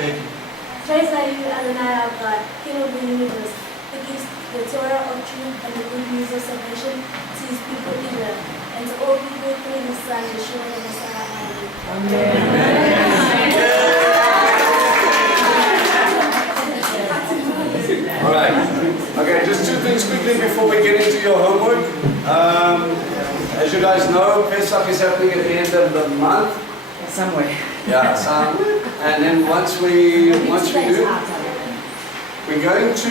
Praise are you, Adonai our God, King of the universe, who gives the Torah of truth and the good news of salvation to his people Israel, and to all people through his Son, Yeshua the Messiah. Amen. All right. Okay, just two things quickly before we get into your homework. As you guys know, Pesach is happening at the end of the month. Somewhere. Yeah, somewhere. And then once we do, we're going to,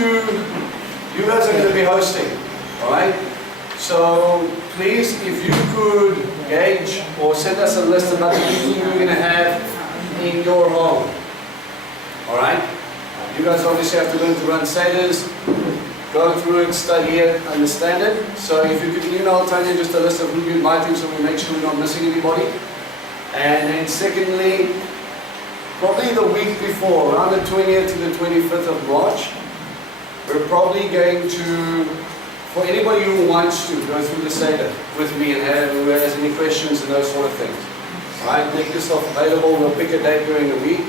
you guys are going to be hosting, all right? So please, if you could gauge or send us a list about the people you're going to have in your home, all right? You guys obviously have to learn to run seders, go through it, study it, understand it. So if you could email Tanya just a list of who you're inviting so we make sure we're not missing anybody. And then secondly, probably the week before, around the 20th to the 25th of March, we're probably going to, for anybody who wants to, go through the Seder with me and who has any questions and those sort of things. All right, make yourself available. We'll pick a date during the week,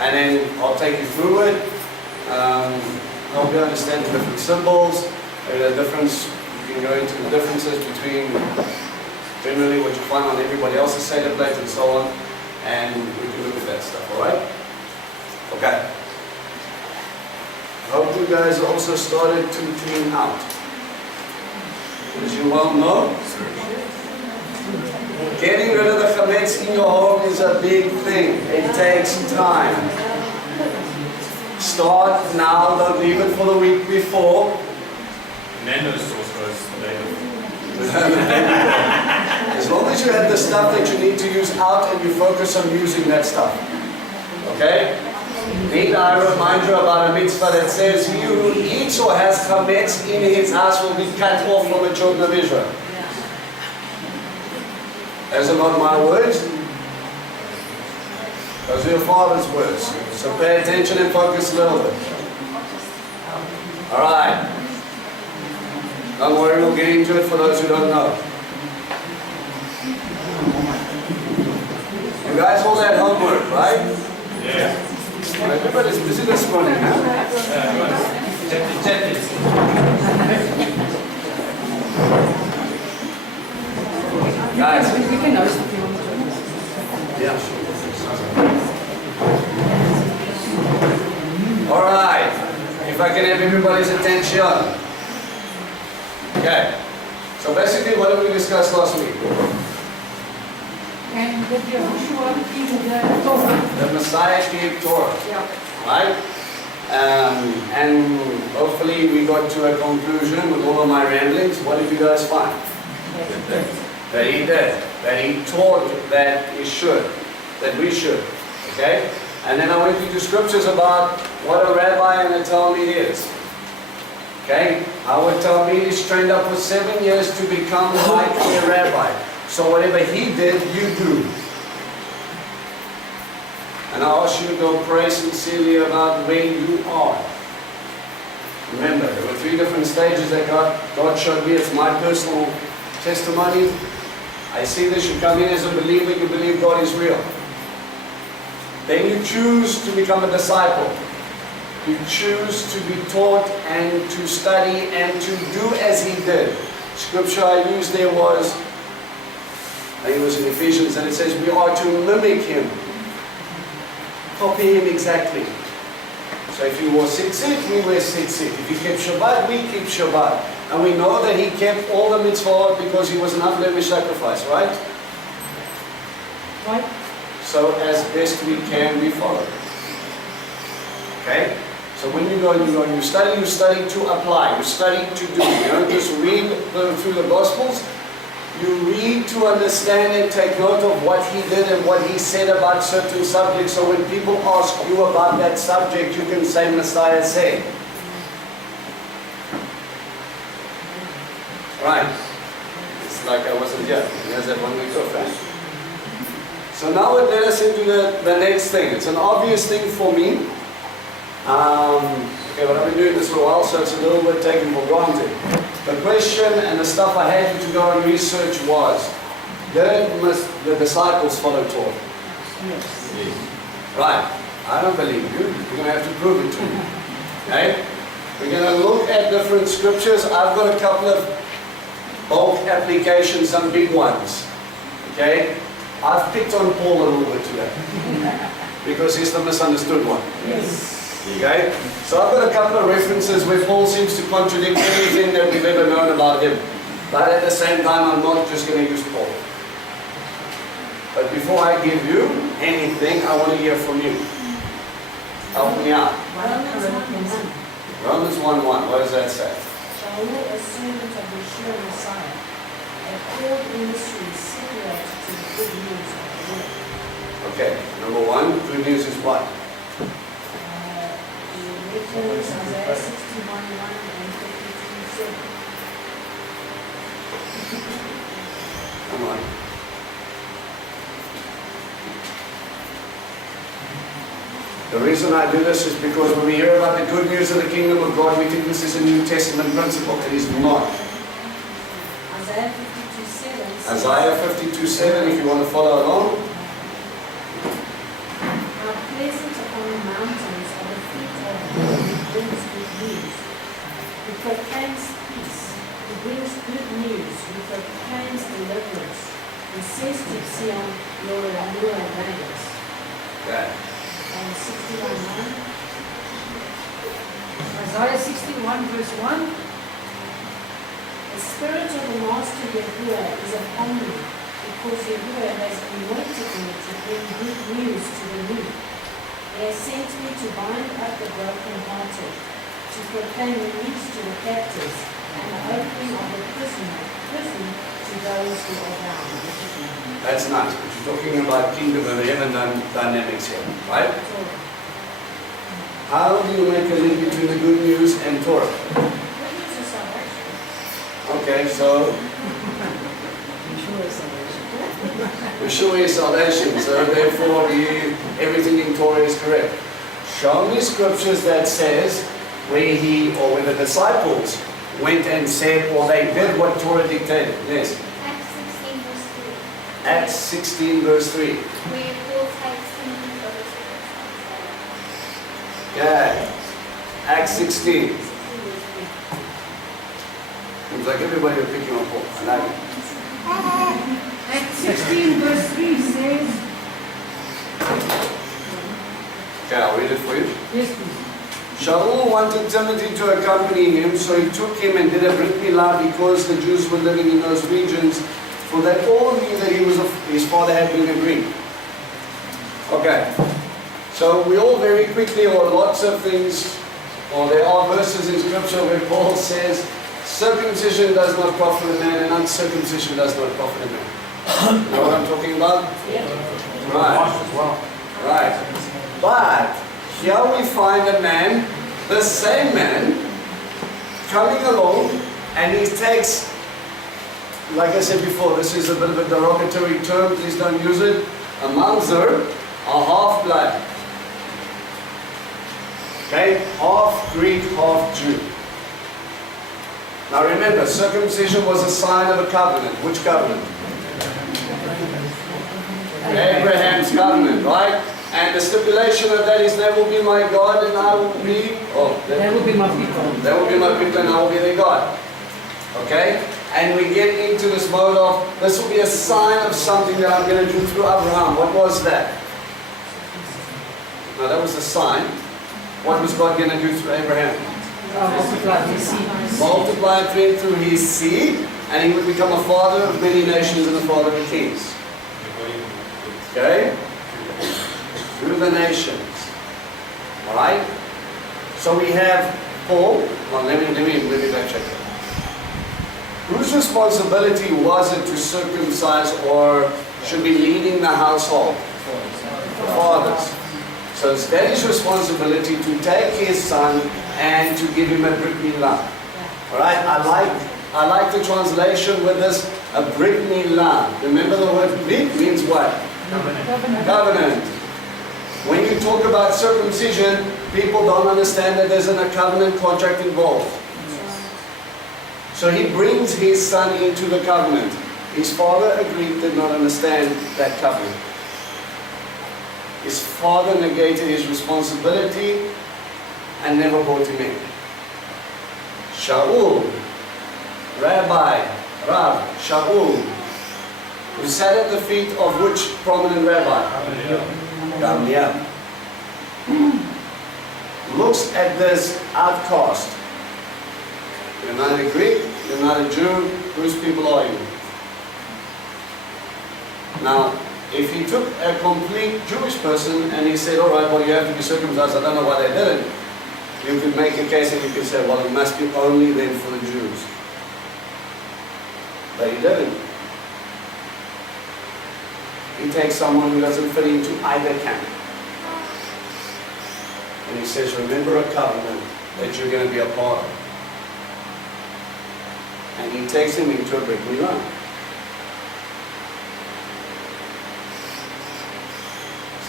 and then I'll take you through it. Help you understand the different symbols, the difference. You can go into the differences between generally what you find on everybody else's Seder plate and so on, and we can look at that stuff, alright? Okay. I hope you guys also started to clean out. As you well know, getting rid of the chametz in your home is a big thing. It takes time. Start now, don't leave it for the week before. Nando's sauce goes later. As long as you have the stuff that you need to use out and you focus on using that stuff. Okay? Need I remind you about a mitzvah that says, he who eats or has chametz in his house will be cut off from the children of Israel. Those are not my words. Those are your father's words. So pay attention and focus a little bit. Alright. Don't worry, we'll get into it for those who don't know. You guys all had homework, right? Yeah. Everybody's busy this morning, huh? Guys. We can host if you want to. Yeah, sure. Alright. If I can have everybody's attention. Okay. So basically, what did we discuss last week? And that Yehoshua is the Torah. The Messiah gave Torah. Yeah. Right? And hopefully we got to a conclusion with all of my ramblings. What did you guys find? That he did. That he taught that he should. That we should. Okay? And then I went into scriptures about what a rabbi and a Talmud is. Okay? How a Talmud is trained up for 7 years to become like a rabbi. So whatever he did, you do. And I ask you to go pray sincerely about where you are. Remember, there were 3 different stages that God showed me. It's my personal testimony. I see this, you come in as a believer, you believe God is real. Then you choose to become a disciple. You choose to be taught and to study and to do as he did. Scripture I used there was, I think it was in Ephesians, and it says we are to mimic him. Copy him exactly. So if you wore tzitzit, we wear tzitzit. If he kept Shabbat, we keep Shabbat. And we know that he kept all the mitzvot because he was an unblemished sacrifice, right? Right. So as best we can, we follow. Okay? So when you go and you study to apply, you study to do. You don't just read through the Gospels. You read to understand and take note of what he did and what he said about certain subjects. So when people ask you about that subject, you can say, Messiah said. Right. It's like I wasn't here. You guys had 1 week off, right? So now it led us into the next thing. It's an obvious thing for me. Okay, but I've been doing this for a while, so it's a little bit taken for granted. The question and the stuff I had you to go and research was, did the disciples follow Torah? Yes. Right. I don't believe you. You're going to have to prove it to me. Okay? We're going to look at different scriptures. I've got a couple of bulk applications, some big ones. Okay? I've picked on Paul a little bit today. Because he's the misunderstood one. Okay? So I've got a couple of references where Paul seems to contradict anything that we've ever known about him. But at the same time, I'm not just going to use Paul. But before I give you anything, I want to hear from you. Help me out. Romans 1:1. What does that say? Shall we, as servants of the sure Messiah, and called ministries separated to the good news of the Lord? Okay, number one, good news is what? Reference Isaiah 61:1 and 52:7. Come on. The reason I do this is because when we hear about the good news of the kingdom of God, we think this is a New Testament principle. It is not. Isaiah 52:7. Isaiah 52:7, if you want to follow along. How pleasant upon the mountains are the feet of him who brings good news, who proclaims peace, who brings good news, who proclaims deliverance, who says to Zion, your renewal reigns. Okay. And 61:1. Isaiah 61 verse 1. The Spirit of the Master Yahuwah is upon me, because Yahuwah has anointed me to bring good news to the meek. He has sent me to bind up the brokenhearted, to proclaim release to the captives, and the opening of the prison to those who are bound. That's nice, but you're talking about kingdom of heaven dynamics here, right? Torah. How do you make a link between the good news and Torah? Good news is salvation. Okay, so Yeshua is salvation, so therefore everything in Torah is correct. Show me scriptures that says where he or where the disciples went and said or they did what Torah dictated. Yes. Acts 16 verse 3. Acts 16 verse 3. Where Paul takes him to the Okay. Acts 16. Seems like everybody will pick you on Paul. I like it. Acts 16 verse 3 says, Okay, I'll read it for you. yes please. Shaul wanted Timothy to accompany him, so he took him and did a brit milah because the Jews were living in those regions, for they all knew that his father had been a Greek. Okay, so we all very quickly, or lots of things, or there are verses in Scripture where Paul says, circumcision does not profit a man and uncircumcision does not profit a man. You know what I'm talking about? Right. Right. But here we find a man, the same man, coming along, and he takes, like I said before, this is a bit of a derogatory term, please don't use it, a mamzer, a half-blood. Okay, half Greek, half Jew. Now remember, circumcision was a sign of a covenant. Which covenant? Abraham's covenant, right? And the stipulation of that is, they will be my God and I will be, That will be my people. they will be my people and I will be their God. Okay? And we get into this mode of, this will be a sign of something that I'm going to do through Abraham. What was that? Now that was a sign. What was God going to do through Abraham? Multiply his seed. Multiply through his seed, and he would become a father of many nations and a father of kings. Okay? Through the nations. Alright? So we have Paul. Well, let me backtrack it. Whose responsibility was it to circumcise or should be leading the household? The father's. So it's daddy's responsibility to take his son and to give him a brit milah. Alright, I like the translation with this, a brit milah. Remember the word brit means what? Covenant. When you talk about circumcision, people don't understand that there's a covenant contract involved. So he brings his son into the covenant. His father, a Greek, did not understand that covenant. his father negated his responsibility and never brought him in. Shaul, Rabbi, Rav, Shaul, who sat at the feet of which prominent rabbi? Gamliel. Looks at this outcast. You're not a Greek, you're not a Jew, whose people are you? Now, if he took a complete Jewish person and he said, all right, well, you have to be circumcised, I don't know why they didn't, you could make a case and you could say, well, it must be only then for the Jews. But he didn't. He takes someone who doesn't fit into either camp. And he says, remember a covenant that you're going to be a part of. And he takes him into a Brit Milah.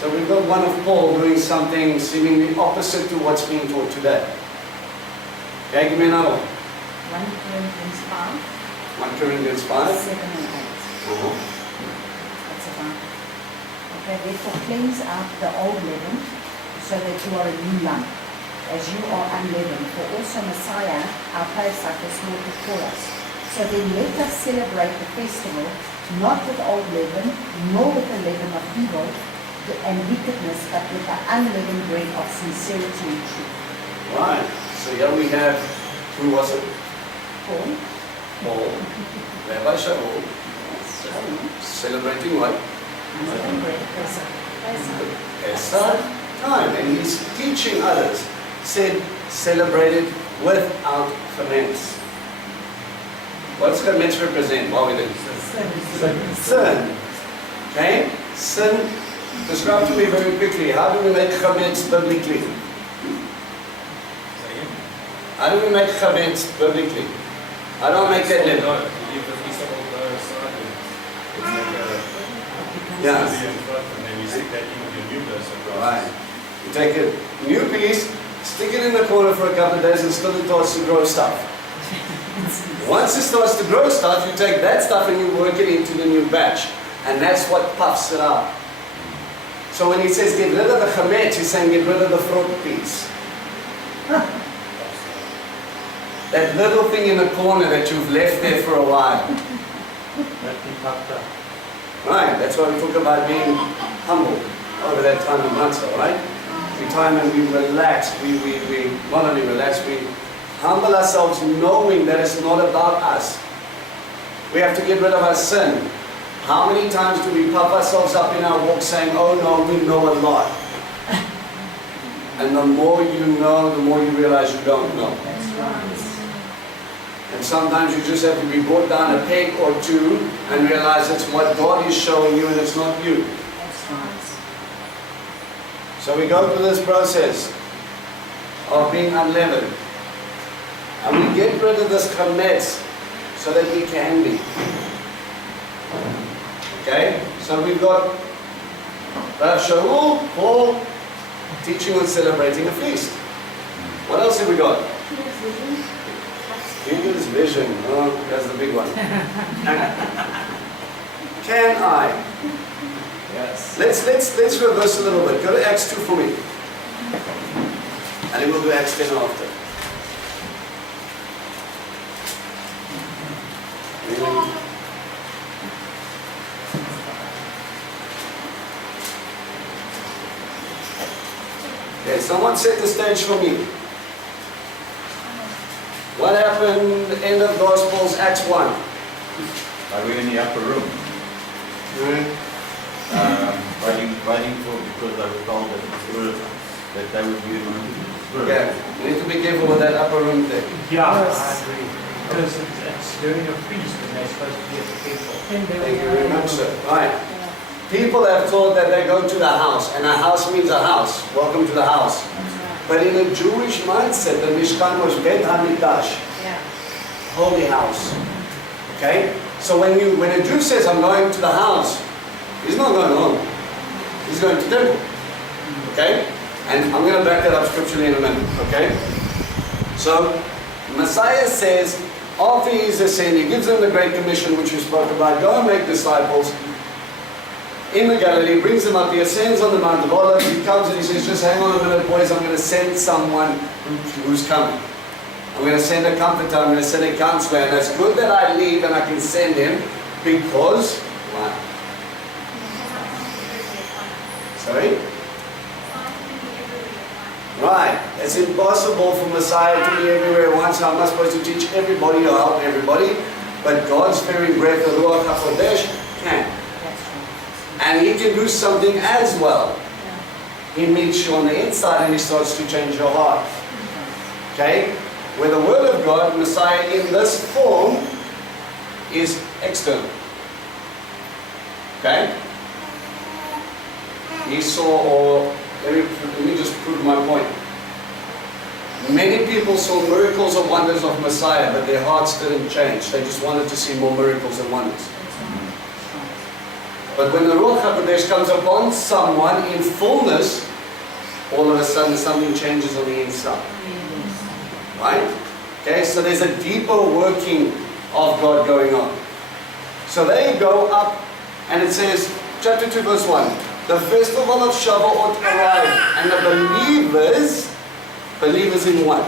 So we've got one of Paul doing something seemingly opposite to what's being taught today. Okay, give me another one. 1 Corinthians 5, 1 Corinthians 5. 7 and 8. That's about it. Okay, therefore cleanse out the old leaven, so that you are a new lump, as you are unleavened. For also Messiah, our Pesach, is slaughtered for us. So then let us celebrate the festival, not with old leaven, nor with the leaven of evil and wickedness, but with the unleavened bread of sincerity and truth. Right. So here we have, who was it? Paul. Paul. Rabbi Shaul. Celebrating what? Unleavened bread, Pesach. Pesach time. And he's teaching others. Said, celebrated without ferments. What's ferments represent? What we do? Sin. Okay? Sin. Describe to me very quickly, how do we make chametz biblically? How do we make chametz biblically? How do I make that level? Yeah. And then you stick that in with your new person. Right. You take a new piece, stick it in the corner for a couple of days and still it starts to grow stuff. Once it starts to grow stuff, you take that stuff and you work it into the new batch. And that's what puffs it up. So when he says get rid of the chametz, he's saying get rid of the front piece. That little thing in the corner that you've left there for a while. Right, that's why we talk about being humble over that time of matzah, right? We time and we relax, we not only relax, we humble ourselves knowing that it's not about us. We have to get rid of our sin. How many times do we puff ourselves up in our walk saying, oh no, we know a lot. And the more you know, the more you realize you don't know. And sometimes you just have to be brought down a peg or two and realize it's what God is showing you and it's not you. So we go through this process of being unleavened. And we get rid of this chametz so that we can be. Okay? So we've got Rav Shaul, Paul, teaching and celebrating a feast. What else have we got? Peter's vision. Oh, that's the big one. Can I? Yes. Let's reverse a little bit. Go to Acts 2 for me. And then we'll do Acts 10 after. Okay, someone set the stage for me. What happened at the end of Gospels, Acts 1? Are we in the upper room? Waiting for, because I was told that the Spirit, that they would be anointed with the Spirit. Yeah, you need to be careful with that upper room thing. Yeah, I agree. Because it's during a feast and they're supposed to be at the temple. Thank you very much, sir. Right. People have thought that they go to the house, and a house means a house. Welcome to the house. But in a Jewish mindset, the Mishkan was Bet HaMikdash, holy house. Okay? So when a Jew says, I'm going to the house, he's not going home. He's going to the temple. Okay? And I'm going to back that up scripturally in a minute. Okay? So, Messiah says, after he's ascended, he gives them the Great Commission, which we spoke about, go and make disciples. in the Galilee, brings them up, he ascends on the Mount of Olives, he comes and he says, just hang on a minute boys, I'm going to send someone who's coming. I'm going to send a comforter, I'm going to send a counselor, and it's good that I leave and I can send him because, why? Sorry? Right, it's impossible for Messiah to be everywhere at once. How am I supposed to teach everybody or help everybody? But God's very breath, the Ruach HaKodesh, can. And He can do something as well. He meets you on the inside and He starts to change your heart. Okay? Where the Word of God, Messiah in this form, is external. Okay? He saw, or let me just prove my point. Many people saw miracles or wonders of Messiah, but their hearts didn't change. They just wanted to see more miracles and wonders. But when the Ruach HaKodesh comes upon someone in fullness, all of a sudden something changes on the inside. Right? Okay, so there's a deeper working of God going on. So they go up, and it says, chapter 2, verse 1, the festival of Shavuot arrived, and the believers in what?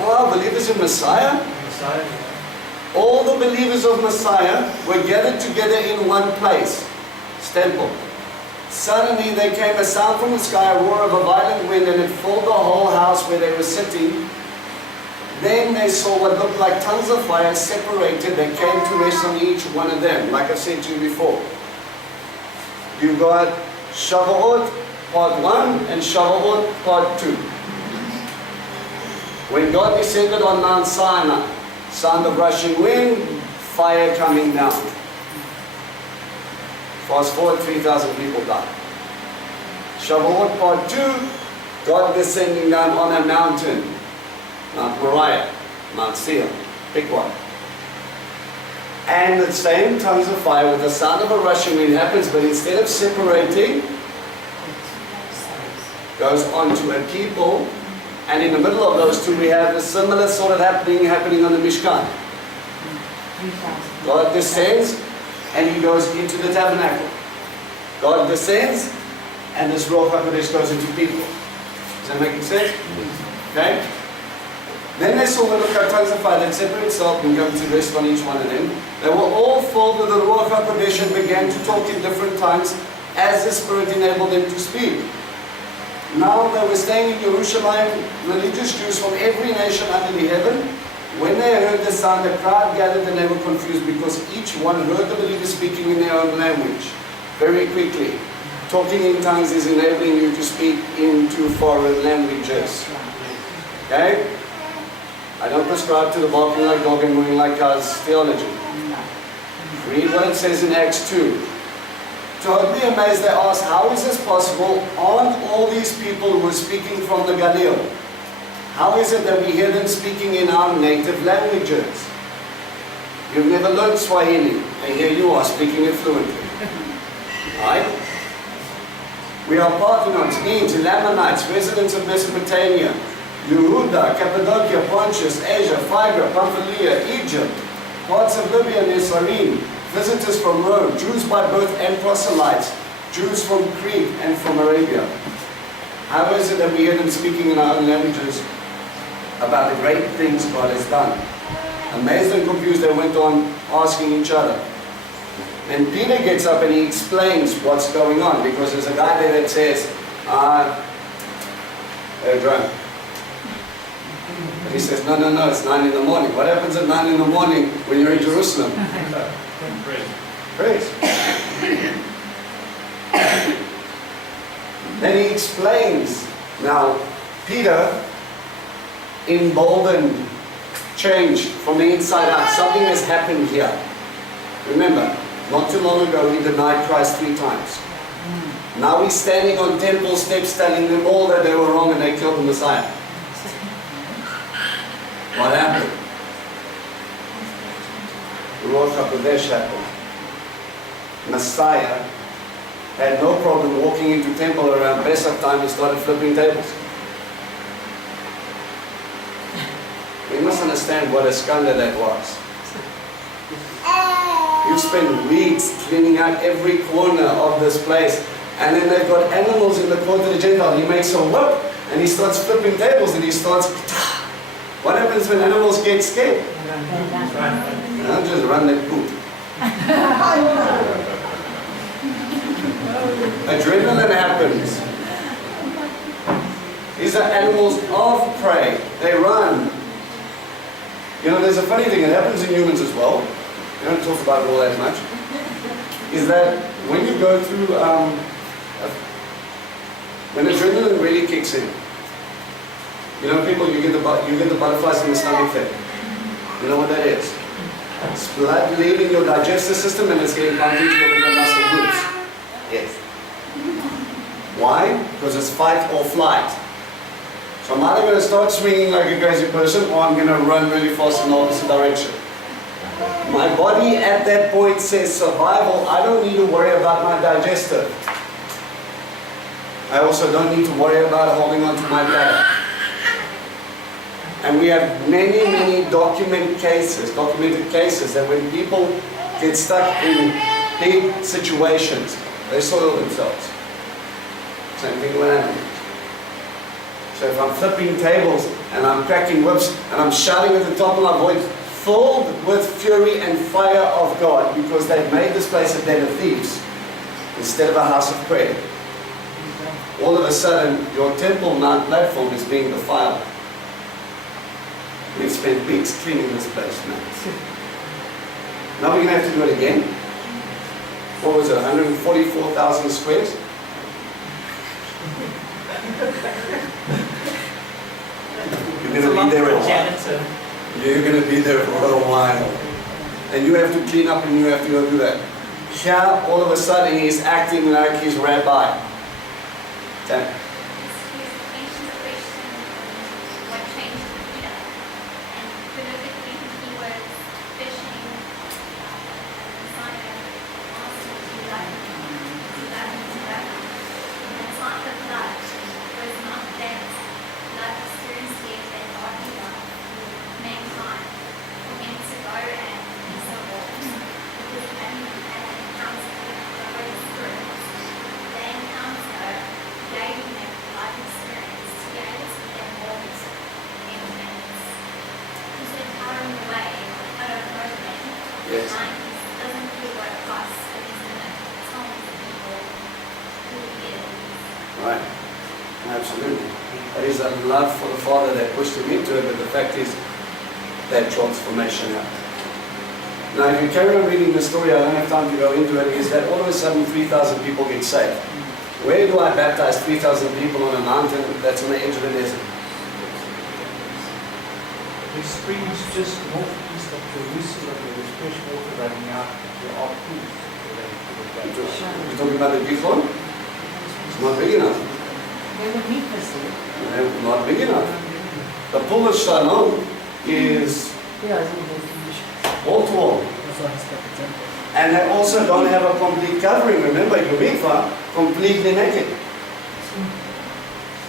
Oh, believers in Messiah? All the believers of Messiah were gathered together in one place, temple. Suddenly there came a sound from the sky, a roar of a violent wind, and it filled the whole house where they were sitting. Then they saw what looked like tongues of fire separated that came to rest on each one of them, like I said to you before. You got Shavuot part 1 and Shavuot part 2. When God descended on Mount Sinai, sound of rushing wind, fire coming down. Fast forward, 3,000 people died. Shavuot part 2, God descending down on a mountain, Mount Moriah, Mount Seir, pick one. And the same tongues of fire with the sound of a rushing wind happens, but instead of separating, goes onto a people, and in the middle of those two we have a similar sort of happening on the Mishkan. God descends and He goes into the tabernacle. God descends and this Ruach HaKodesh goes into people. Is that making sense? Okay? Then they saw what looked like tongues of fire that separated itself and going to rest on each one of them. They were all filled with the Ruach HaKodesh and began to talk in different tongues as the Spirit enabled them to speak. Now they were staying in Jerusalem, religious Jews from every nation under the heaven. When they heard the sound, the crowd gathered and they were confused because each one heard the believers speaking in their own language. Very quickly. Talking in tongues is enabling you to speak into foreign languages. Okay? I don't prescribe to the barking like dog and moving like cow's theology. Read what it says in Acts 2. Totally amazed, they asked, how is this possible? Aren't all these people who are speaking from the Galilee? How is it that we hear them speaking in our native languages? You've never learned Swahili, and here you are speaking it fluently. Right? We are Parthenons, Medes, Lamanites, residents of Mesopotamia, Yehuda, Cappadocia, Pontus, Asia, Phrygia, Pamphylia, Egypt, parts of Libya and Cyrene, visitors from Rome, Jews by birth and proselytes, Jews from Crete and from Arabia. How is it that we hear them speaking in our own languages about the great things God has done? Amazed and confused, they went on asking each other. Then Peter gets up and he explains what's going on, because there's a guy there that says, they're drunk. And he says, no, it's 9 in the morning. What happens at 9 in the morning when you're in Jerusalem? Praise. Then he explains. Now, Peter, emboldened, changed from the inside out. Something has happened here. Remember, not too long ago he denied Christ 3 times. Now he's standing on temple steps telling them all that they were wrong and they killed the Messiah. What happened? The Ruach HaKodesh happened. Messiah had no problem walking into temple around Pesach time and started flipping tables. We must understand what a skanda that was. You spend weeks cleaning out every corner of this place. And then they've got animals in the court of the Gentile. He makes a whip and he starts flipping tables and he starts. What happens when animals get scared? They'll just run their poop. Adrenaline happens. These are animals of prey. They run. You know, there's a funny thing, it happens in humans as well. We don't talk about it all that much. Is that when you go through, when adrenaline really kicks in, you know, people, you get the butterflies in the stomach thing. You know what that is? It's blood leaving your digestive system and it's getting pumped into your bigger muscle groups. Yes. Why? Because it's fight or flight. So I'm either going to start swinging like a crazy person or I'm going to run really fast in the opposite direction. My body at that point says survival. I don't need to worry about my digestive. I also don't need to worry about holding on to my bladder. And we have many documented cases that when people get stuck in big situations, they soil themselves. Same thing with animals. So if I'm flipping tables and I'm cracking whips and I'm shouting at the top of my voice, filled with fury and fire of God, because they've made this place a den of thieves instead of a house of prayer. All of a sudden, your Temple Mount platform is being defiled. We've spent weeks cleaning this place now. Now we're going to have to do it again. What was it, 144,000 squares? You're going to be there a while. You're going to be there for a while. And you have to clean up and you have to go do that. Here, all of a sudden, he's acting like he's rabbi. Okay. Yes. Right. Absolutely. That is a love for the Father that pushed him into it, but the fact is that transformation happened. Now, if you carry on reading the story, I don't have time to go into it, is that all of a sudden 3,000 people get saved. Where do I baptize 3,000 people on a mountain that's on the edge of the desert? The springs just northeast of Jerusalem, there was fresh water running out to our pools. You're talking about the Gihon? It's not big enough. They're not big enough. The pool of Shalom is wall to wall. And they also don't have a complete covering. Remember, your mikvah, completely naked.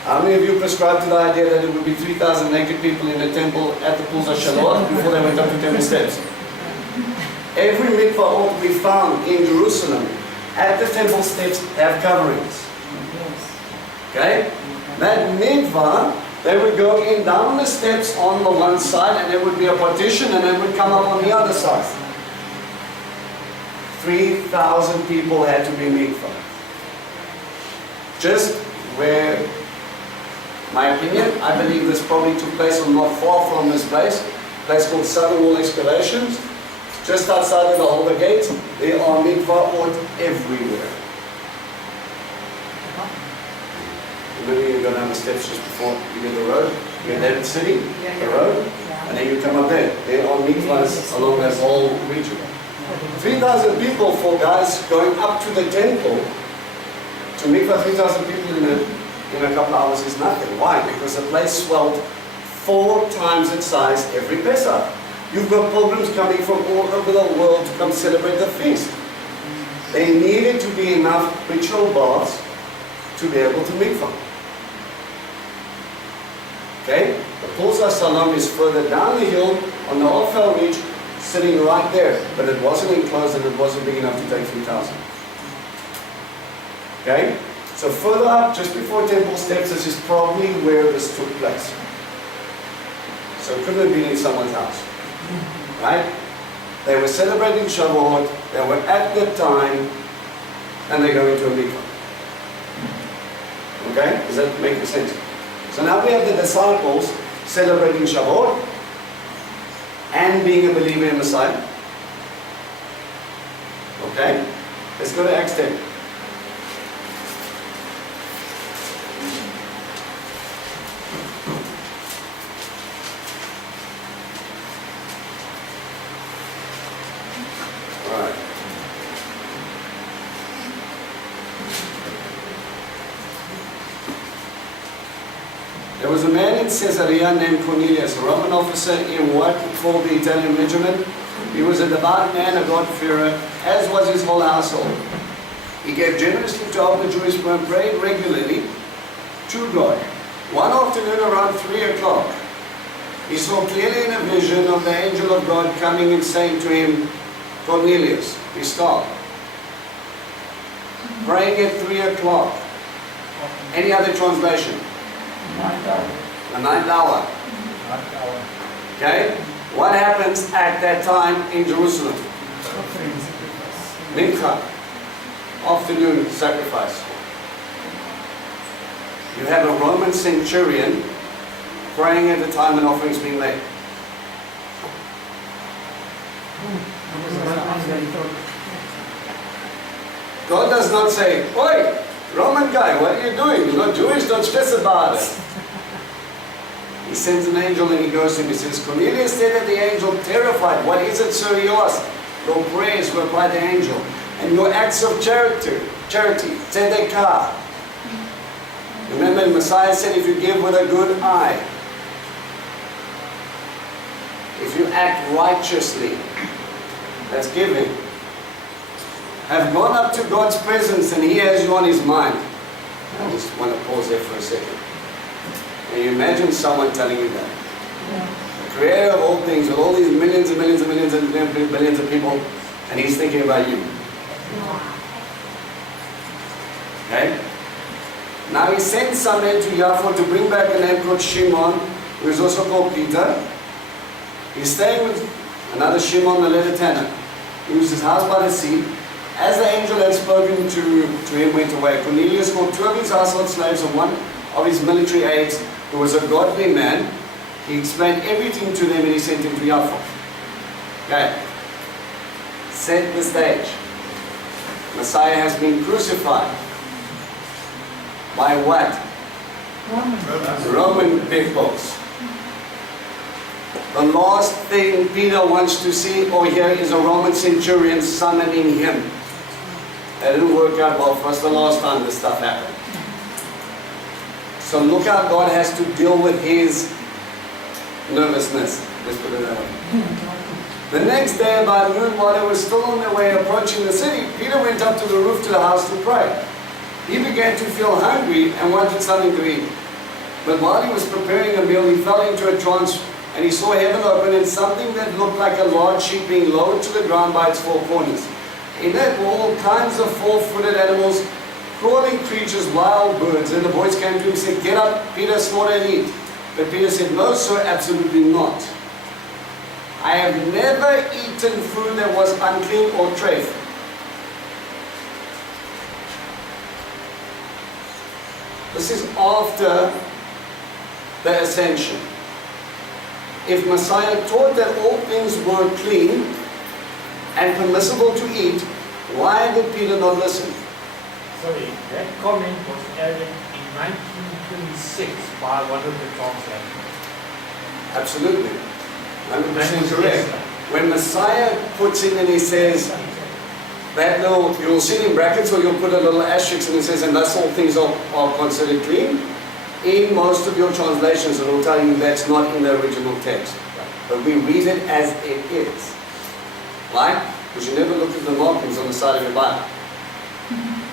How many of you prescribe to the idea that there would be 3,000 naked people in the temple at the pools of Shalom before they went up to temple steps? Every mikvah we found in Jerusalem at the temple steps have coverings. Okay? That mikvah, they would go in down the steps on the one side and there would be a partition and they would come up on the other side. 3,000 people had to be mikvah. Just where, my opinion, I believe this probably took place not far from this place, a place called Southern Wall Excavations. Just outside of the Holder Gate, there are mikvahot everywhere. Remember, you go down the steps just before you get the road, you get David City, the road, and then you come up there. There are mikvahs along that whole region. 3,000 people for guys going up to the temple to mikvah 3,000 people in a couple of hours is nothing. Why? Because the place swelled 4 times its size every Pesach. You've got pilgrims coming from all over the world to come celebrate the feast. There needed to be enough ritual baths to be able to mikvah. Okay? The Pools of Salom is further down the hill on the Ophel Ridge, sitting right there, but it wasn't enclosed and it wasn't big enough to take 3,000. Okay? So further up, just before temple steps, this is probably where this took place. So it couldn't have been in someone's house. Right? They were celebrating Shavuot, they were at the time, and they go into a mikvah. Okay? Does that make sense? So now we have the disciples celebrating Shavuot and being a believer in Messiah. Okay? Let's go to Acts 10. Alright. There was a man in Caesarea named Cornelius, a Roman officer in what we call the Italian regiment. He was a devout man, a God-fearer, as was his whole household. He gave generously to all the Jewish poor and prayed regularly to God. One afternoon around 3 o'clock, he saw clearly in a vision of the angel of God coming and saying to him, Cornelius, he stopped. Praying at 3 o'clock. Any other translation? The ninth hour. Okay? What happens at that time in Jerusalem? Mincha. Afternoon sacrifice. You have a Roman centurion praying at the time an offering is being made. God does not say, "Oi, Roman guy, what are you doing? You're not Jewish, don't stress about it." He sends an angel and he goes to him. He says, Cornelius said that the angel, terrified. "What is it, sir?" he asked. "Your prayers were by the angel, and your acts of charity, tzedekah." Remember, the Messiah said, if you give with a good eye, if you act righteously, that's giving, have gone up to God's presence and He has you on His mind. I just want to pause there for a second. Can you imagine someone telling you that? The creator of all things, with all these millions and millions and millions and billions of people, and He's thinking about you. Okay? Now He sends some men to Jaffa to bring back a man called Shimon, who is also called Peter. He's staying with another Shimon, the letter Tanner, who's his house by the sea. As the angel had spoken to him went away, Cornelius called 2 of his household slaves and 1 of his military aides, who was a godly man. He explained everything to them and he sent him to Jaffa. Okay. Set the stage. Messiah has been crucified. By what? Roman peoples. The last thing Peter wants to see or hear is a Roman centurion summoning him. That didn't work out well for us the last time this stuff happened. So look how God has to deal with his nervousness. Let's put it that way. The next day about noon, while they were still on their way approaching the city, Peter went up to the roof to the house to pray. He began to feel hungry and wanted something to eat. But while he was preparing a meal, he fell into a trance and he saw heaven open and something that looked like a large sheep being lowered to the ground by its 4 corners. In that were all kinds of 4-footed animals, crawling creatures, wild birds. And the voice came to him and said, "Get up, Peter, slaughter and eat." But Peter said, "No, sir, absolutely not. I have never eaten food that was unclean or treif." This is after the ascension. If Messiah taught that all things were clean and permissible to eat, why did Peter not listen? Sorry, that comment was added in 1926 by one of the translators. Absolutely. 100% correct. When Messiah puts in and he says, that little, you'll see it in brackets or you'll put a little asterisk and it says, and thus all things are considered clean. In most of your translations, it will tell you that's not in the original text. But we read it as it is. Right? Because you never look at the markings on the side of your Bible.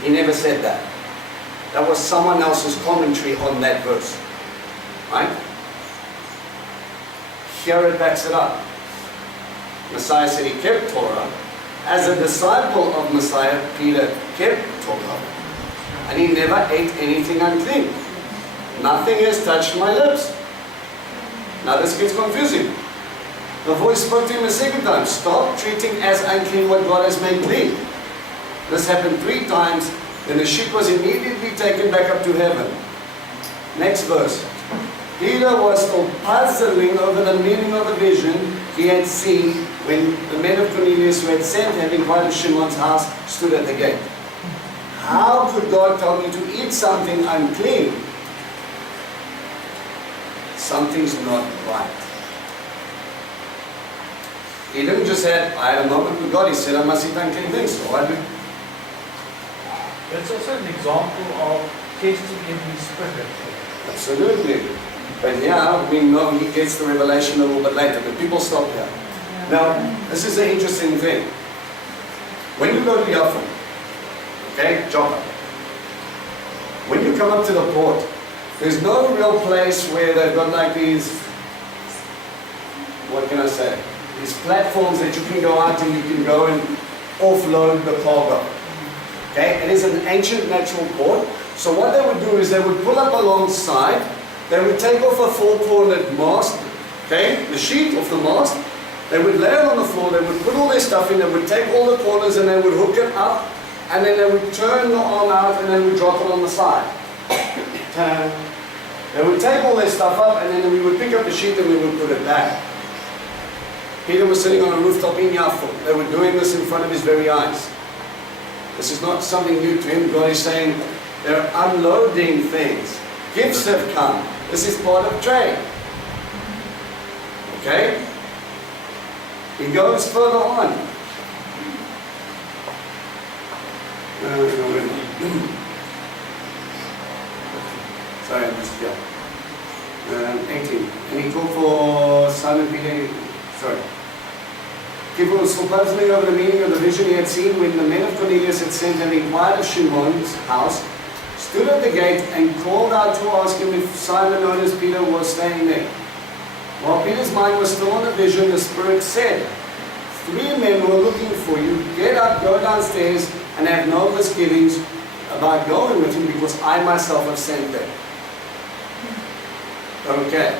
He never said that. That was someone else's commentary on that verse. Right? Here it backs it up. Messiah said he kept Torah. As a disciple of Messiah, Peter kept Torah. And he never ate anything unclean. Nothing has touched my lips. Now this gets confusing. The voice spoke to him a second time. Stop treating as unclean what God has made clean. This happened 3 times. Then the sheep was immediately taken back up to heaven. Next verse. Peter was still puzzling over the meaning of the vision he had seen when the men of Cornelius who had sent him invited Shimon's house stood at the gate. How could God tell me to eat something unclean? Something's not right. He didn't just say, I had a moment with God. He said, I must eat unclean things. So I do. That's also an example of testing every spirit. Absolutely. But yeah, we know he gets the revelation a little bit later, but people stop here. Now, this is an interesting thing. When you go to Jaffa, okay, Joppa, when you come up to the port, there's no real place where they've got like these, what can I say, these platforms that you can go out and you can go and offload the cargo. Okay, it is an ancient natural port. So what they would do is they would pull up alongside, they would take off a 4-cornered mast, okay, the sheet off the mast, they would lay it on the floor, they would put all their stuff in, they would take all the corners and they would hook it up, and then they would turn the arm out and they would drop it on the side. They would take all their stuff up and then we would pick up the sheet and we would put it back. Peter was sitting on a rooftop in Jaffa. They were doing this in front of his very eyes. This is not something new to him. God is saying they're unloading things. Gifts have come. This is part of trade. Okay? He goes further on. Sorry, I'm just, yeah. 18. And he called for Simon Peter, sorry. People were still puzzling over the meaning of the vision he had seen when the men of Cornelius had sent and inquired of Shimon's house, stood at the gate and called out to ask him if Simon, known as Peter, was staying there. While Peter's mind was still on the vision, the Spirit said, 3 men were looking for you. Get up, go downstairs, and have no misgivings about going with him, because I myself have sent them. Okay.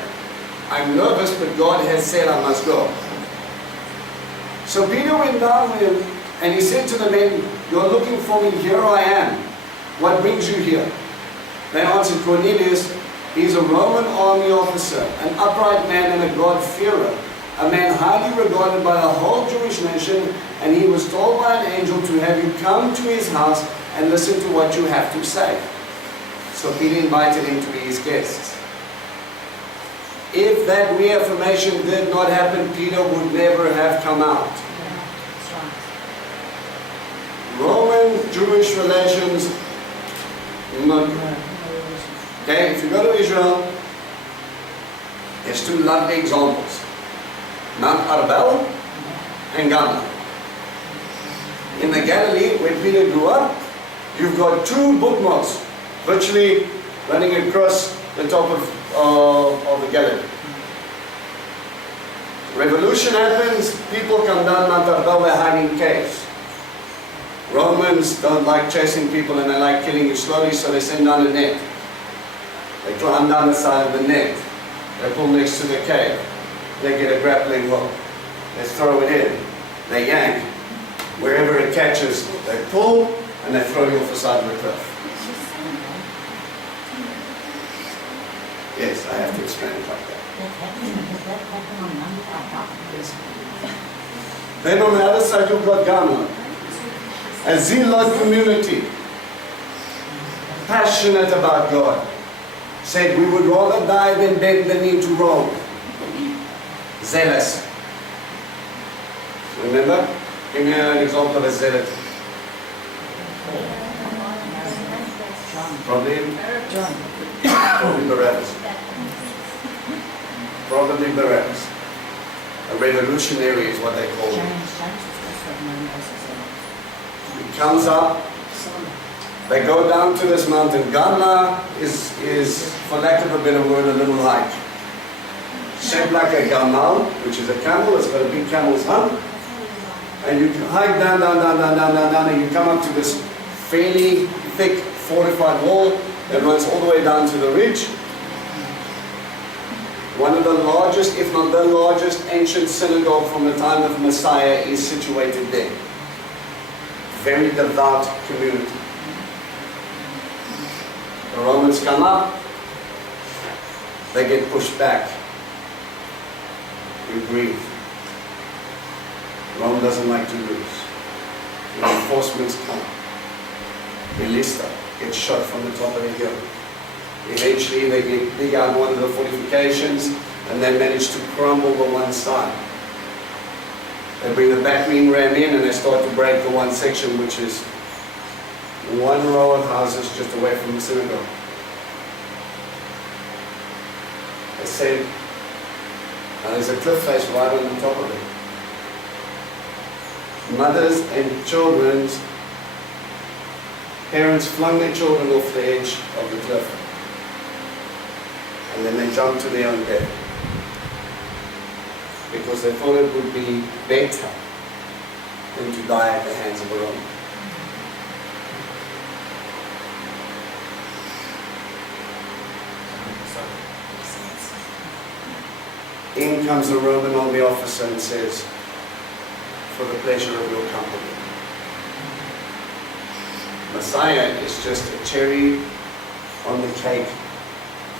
I'm nervous, but God has said I must go. So Peter went down with him, and he said to the men, you're looking for me, here I am. What brings you here? They answered, Cornelius, he's a Roman army officer, an upright man and a God-fearer, a man highly regarded by the whole Jewish nation, and he was told by an angel to have you come to his house and listen to what you have to say. So Peter invited him to be his guests. If that reaffirmation did not happen, Peter would never have come out. Roman-Jewish relations, not good. Okay, if you go to Israel, there's 2 lovely examples. Mount Arbel and Gamla. In the Galilee, where Peter grew up, you've got 2 bookmarks virtually running across the top of the Galilee. Revolution happens, people come down Mount Arbel, they hide in caves. Romans don't like chasing people and they like killing you slowly, so they send down a net. They climb down the side of the net. They pull next to the cave. They get a grappling hook. They throw it in. They yank. Wherever it catches, they pull and they throw you off the side of the cliff. Yes, I have to explain it like that. Yes. Then on the other side you've got Ghana, a zealot community, passionate about God. Said we would rather die than bend the knee to Rome. Zealous. Remember? Give me an example of a zealot. Probably Barabbas. Probably Barabbas. A revolutionary is what they call him. He comes up. They go down to this mountain. Gamla is, for lack of a better word, a little hike. shaped like a gamal, which is a camel. It's got a big camel's hump. And you hike down, and you come up to this fairly thick fortified wall that runs all the way down to the ridge. One of the largest, if not the largest, ancient synagogue from the time of Messiah is situated there. Very devout community. The Romans come up, they get pushed back. We breathe. Rome doesn't like to lose. Reinforcements come. Melissa gets shot from the top of the hill. Eventually they dig out one of the fortifications and they manage to crumble the one side. They bring the battering ram in and they start to break the one section, which is one row of houses just away from the synagogue. They said, and there's a cliff face right on the top of it. Mothers and children's parents flung their children off the edge of the cliff. And then they jumped to their own death. Because they thought it would be better than to die at the hands of a Roman. In comes the Roman army officer and says, "For the pleasure of your company." Messiah is just a cherry on the cake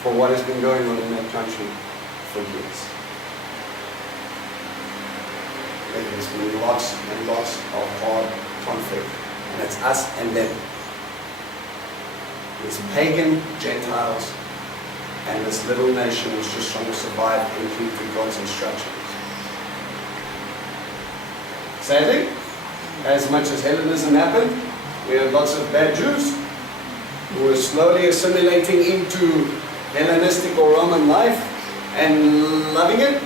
for what has been going on in that country for years. There's been lots and lots of hard conflict, and it's us and them. It's pagan Gentiles and this little nation is just trying to survive and keep to God's instructions. Sadly, as much as Hellenism happened, we have lots of bad Jews who are slowly assimilating into Hellenistic or Roman life and loving it.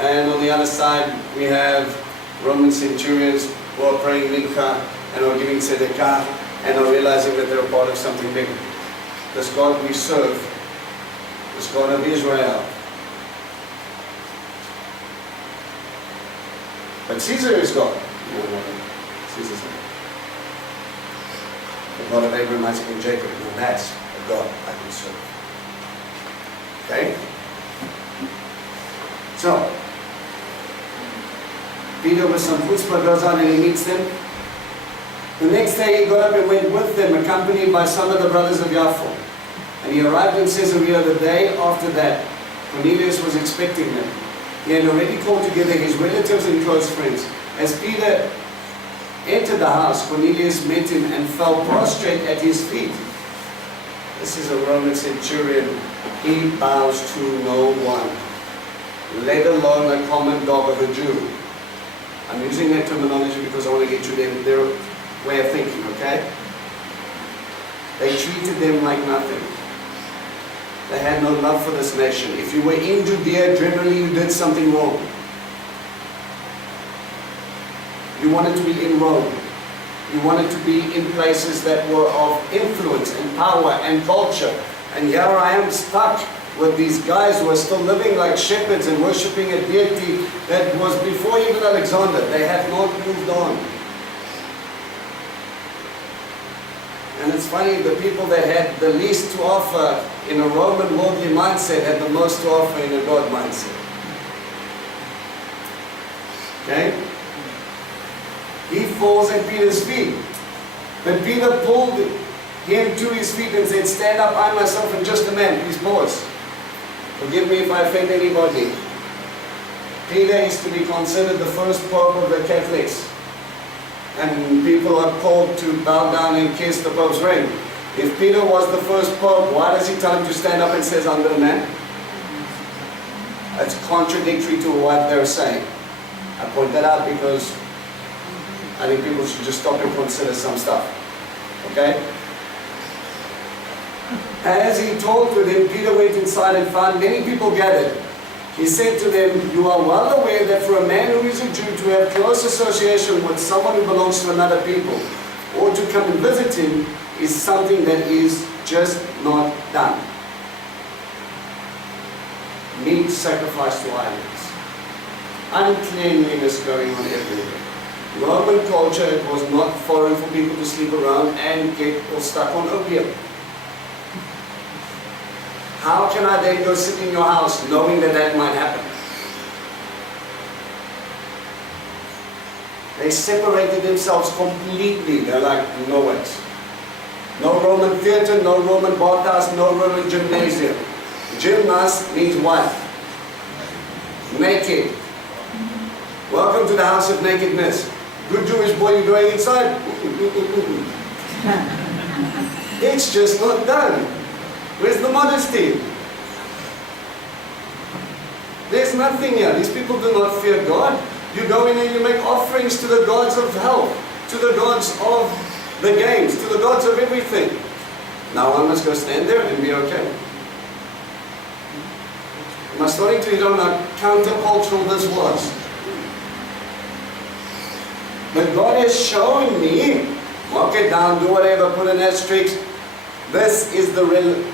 And on the other side, we have Roman centurions who are praying mincha and are giving tzedakah and are realizing that they're a part of something bigger. This God we serve, this God of Israel. But Caesar is God. No, Caesar's not. The God of Abraham, Isaac, and Jacob. No, that's a God I can serve. Okay? So, Peter with some chutzpah goes on and he meets them. The next day he got up and went with them, accompanied by some of the brothers of Yaffo. And he arrived in Caesarea the day after that. Cornelius was expecting them. He had already called together his relatives and close friends. As Peter entered the house, Cornelius met him and fell prostrate at his feet. This is a Roman centurion. He bows to no one, let alone a common dog of a Jew. I'm using that terminology because I want to get you their way of thinking, okay? They treated them like nothing. They had no love for this nation. If you were in Judea, generally you did something wrong. You wanted to be in Rome. You wanted to be in places that were of influence and power and culture. And here I am stuck with these guys who are still living like shepherds and worshipping a deity that was before even Alexander. They have not moved on. And it's funny, the people that had the least to offer in a Roman worldly mindset had the most to offer in a God mindset. Okay? He falls at Peter's feet. But Peter pulled him to his feet and said, "Stand up, I myself am just a man." Please pause. Forgive me if I offend anybody. Peter is to be considered the first pope of the Catholics. And people are called to bow down and kiss the Pope's ring. If Peter was the first Pope, why does he tell him to stand up and says, "I'm the man"? That's contradictory to what they're saying. I point that out because I think people should just stop and consider some stuff. Okay? As he talked with him, Peter went inside and found many people gathered. He said to them, "You are well aware that for a man who is a Jew to have close association with someone who belongs to another people, or to come and visit him, is something that is just not done." meat sacrificed to idols. Uncleanliness going on everywhere. Roman culture, it was not foreign for people to sleep around and get all stuck on opium. How can I then go sit in your house knowing that that might happen? They separated themselves completely. They're like, no ways. No Roman theater, no Roman bathhouse, no Roman gymnasium. Gymnast means what? Naked. Welcome to the house of nakedness. Good Jewish boy, you're going inside? It's just not done. Where's the modesty? There's nothing here. These people do not fear God. You go in and you make offerings to the gods of health, to the gods of the games, to the gods of everything. Now one must go stand there and be okay. Am I starting to hit on how countercultural this was? But God has shown me, mark it down, do whatever, put an asterisk. This is the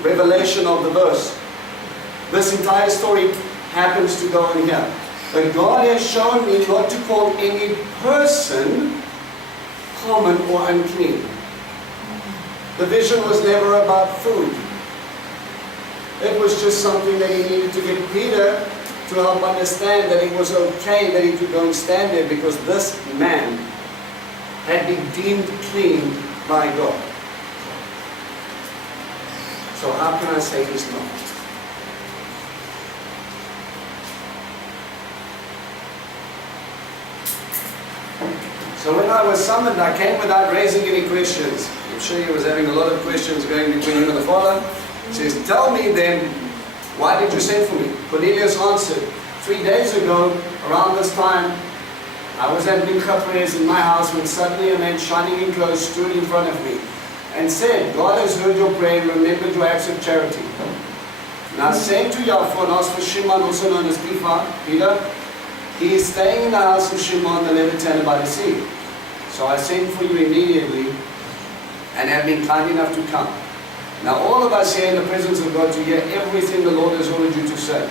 revelation of the verse. This entire story happens to go in here. But God has shown me not to call any person common or unclean. The vision was never about food. It was just something that he needed to get Peter to help understand that it was okay that he could go and stand there because this man had been deemed clean by God. So how can I say he's not? So when I was summoned, I came without raising any questions. I'm sure he was having a lot of questions going between him and the Father. He says, tell me then, why did you send for me? Cornelius answered, 3 days ago, around this time, I was at Mincha prayers in my house when suddenly a man shining in clothes stood in front of me and said, God has heard your prayer and remembered your acts of charity. Now send to Yaffo and ask for Shimon, also known as Peter. He is staying in the house of Shimon the Levittan by the sea. So I sent for you immediately and have been kind enough to come. Now all of us here in the presence of God to hear everything the Lord has ordered you to say.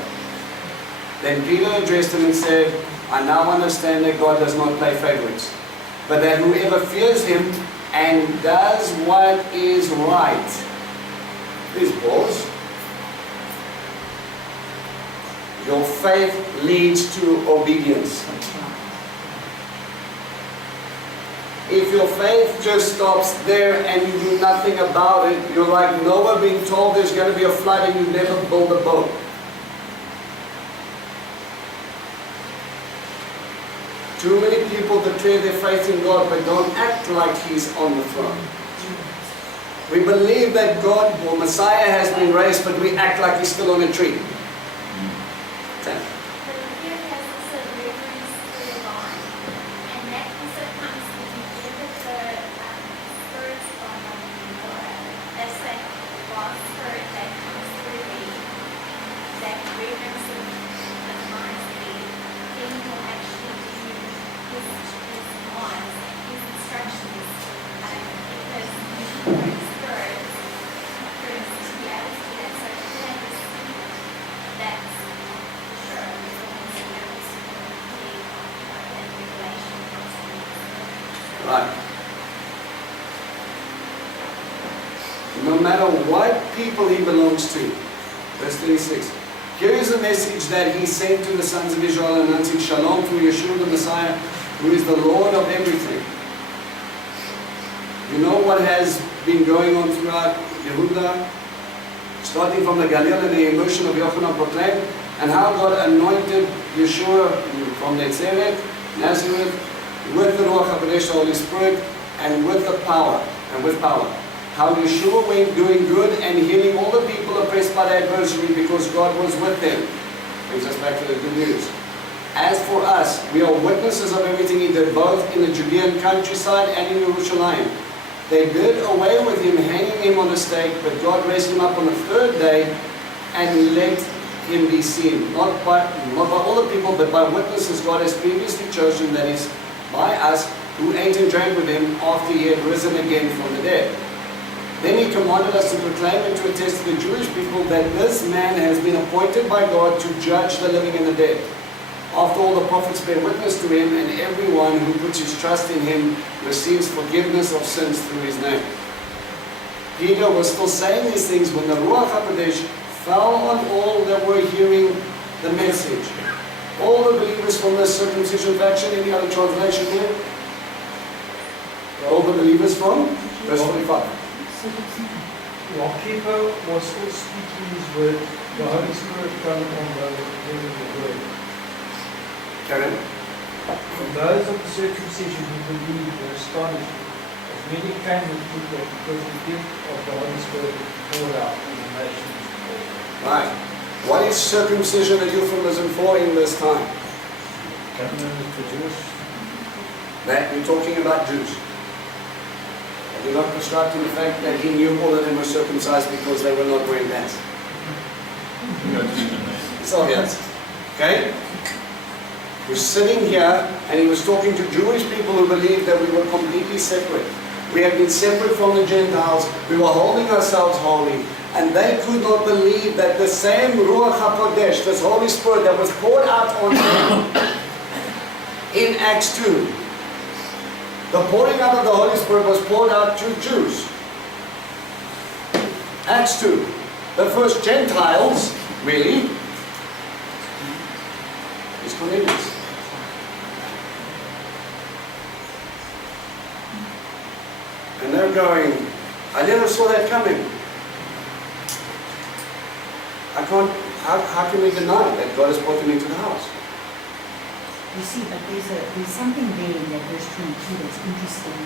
Then Peter addressed him and said, I now understand that God does not play favorites, but that whoever fears him and does what is right. Please pause. Your faith leads to obedience. If your faith just stops there and you do nothing about it, you're like Noah being told there's going to be a flood and you never build a boat. Too many people declare their faith in God but don't act like He's on the throne. We believe that God or Messiah has been raised, but we act like He's still on a tree. Okay. But here has also reference to the law, and that also comes with the end of the spirits of Torah. That's like lost spirit that comes through that reference of the honesty. Then will actually do his laws, his instructions, because the spirit for us to be able to do that. So if we have this, that's Right. No matter what people he belongs to. Verse 36. Here is a message that he sent to the sons of Israel, announcing Shalom through Yeshua the Messiah, who is the Lord of everything. You know what has been going on throughout Yehuda, starting from the Galilee and the emotion of Yochanan proclaimed, and how God anointed Yeshua from Nazareth, with the Ruach HaKodesh, the Holy Spirit, and with the power, How Yeshua went doing good and healing all the people oppressed by the adversary because God was with them. Brings us back to the good news. As for us, we are witnesses of everything He did, both in the Judean countryside and in Jerusalem. They did away with Him, hanging Him on a stake, but God raised Him up on the third day and let Him be seen. Not by all the people, but by witnesses God has previously chosen, that is, by us, who ate and drank with Him after He had risen again from the dead. Then he commanded us to proclaim and to attest to the Jewish people that this man has been appointed by God to judge the living and the dead. After all, the prophets bear witness to him, and everyone who puts his trust in him receives forgiveness of sins through his name. Peter was still saying these things when the Ruach HaKodesh fell on all that were hearing the message. All the believers from the circumcision faction, any other translation here? All the believers from? Verse 45. While Keeper was still speaking his word, the Holy Spirit fell upon those hearing the word. Karen? From those of the circumcision who believed were astonished, as many came with Peter because the gift of the Holy Spirit was poured out in the nations. Right. What is circumcision a euphemism for in this time? Covenant for Jewish. That we're talking about Jews. I do not prescribe to the fact that he knew all of them were circumcised because they were not wearing pants. It's obvious. Okay? He was sitting here and he was talking to Jewish people who believed that we were completely separate. We had been separate from the Gentiles. We were holding ourselves holy. And they could not believe that the same Ruach HaKodesh, this Holy Spirit that was poured out on them in Acts 2, the pouring out of the Holy Spirit was poured out to Jews. Acts 2. The first Gentiles, really, is Cornelius. And they're going, I never saw that coming. How can we deny that God has brought them into the house? You see, but there's something there in that verse 22 that's interesting.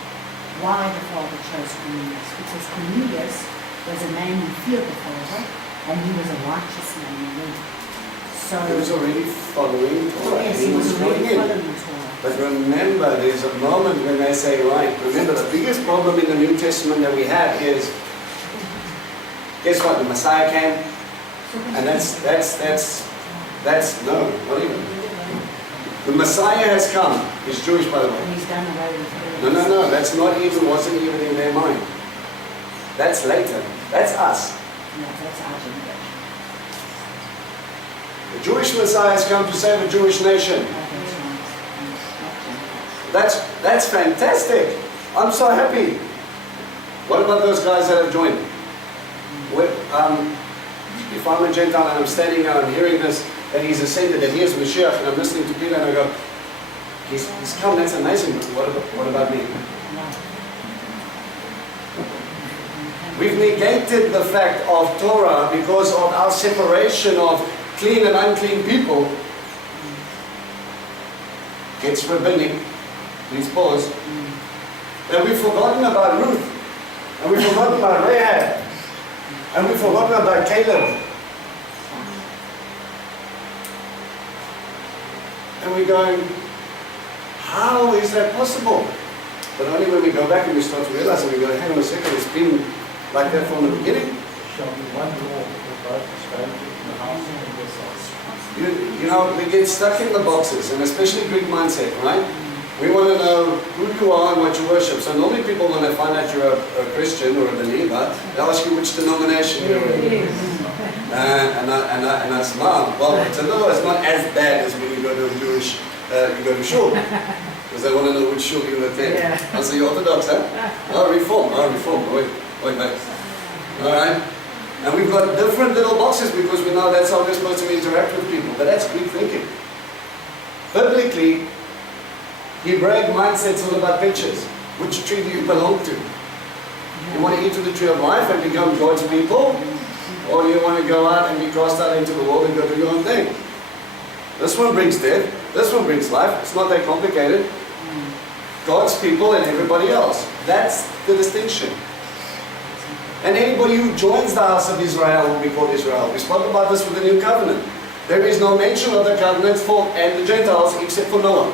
Why the Father chose Cornelius? Because Cornelius was a man who feared the Father, and he was a righteous man already. So He was already following Torah. yes, He he was was going already in. following Torah. But remember, there's a moment when they say, right, remember the biggest problem in the New Testament that we have is, guess what, the Messiah came, and that's no, not even. The Messiah has come. He's Jewish, by the way. And he's done away with No, that's not even, wasn't even in their mind. That's later. That's us. No, that's our generation. The Jewish Messiah has come to save a Jewish nation. That's fantastic. I'm so happy. What about those guys that have joined? If I'm a Gentile and I'm standing now and hearing this, that he's ascended, that he is Mashiach, and I'm listening to Peter and I go, he's come, that's amazing, but what about me? We've negated the fact of Torah because of our separation of clean and unclean people. Gets rabbinic. Please pause. And we've forgotten about Ruth. And we've forgotten about Rahab. And we've forgotten about Caleb. And we're going, how is that possible? But only when we go back and we start to realize and we go, hang on a second, it's been like that from the beginning. Shall be one law for both the stranger in the house and in this house. You know, we get stuck in the boxes, and especially Greek mindset, right? We want to know who you are and what you worship. So normally people, when they find out you're a Christian or a believer, they ask you which denomination you're in. And I said, no, well, it's not as bad as when you go to a Jewish, you go to shul. Because they want to know which shul you attend. Yeah. I say, you're Orthodox, huh? Oh, Reform. Wait. Alright? And we've got different little boxes because we know that's how we're supposed to interact with people. But that's Greek thinking. Biblically, Hebraic mindset's all about pictures. Which tree do you belong to? You want to eat of the tree of life and become God's people? Or do you want to go out and be cast out into the world and go do your own thing? This one brings death. This one brings life. It's not that complicated. God's people and everybody else. That's the distinction. And anybody who joins the house of Israel will be called Israel. We spoke about this with the new covenant. There is no mention of the covenant for and the Gentiles except for Noah.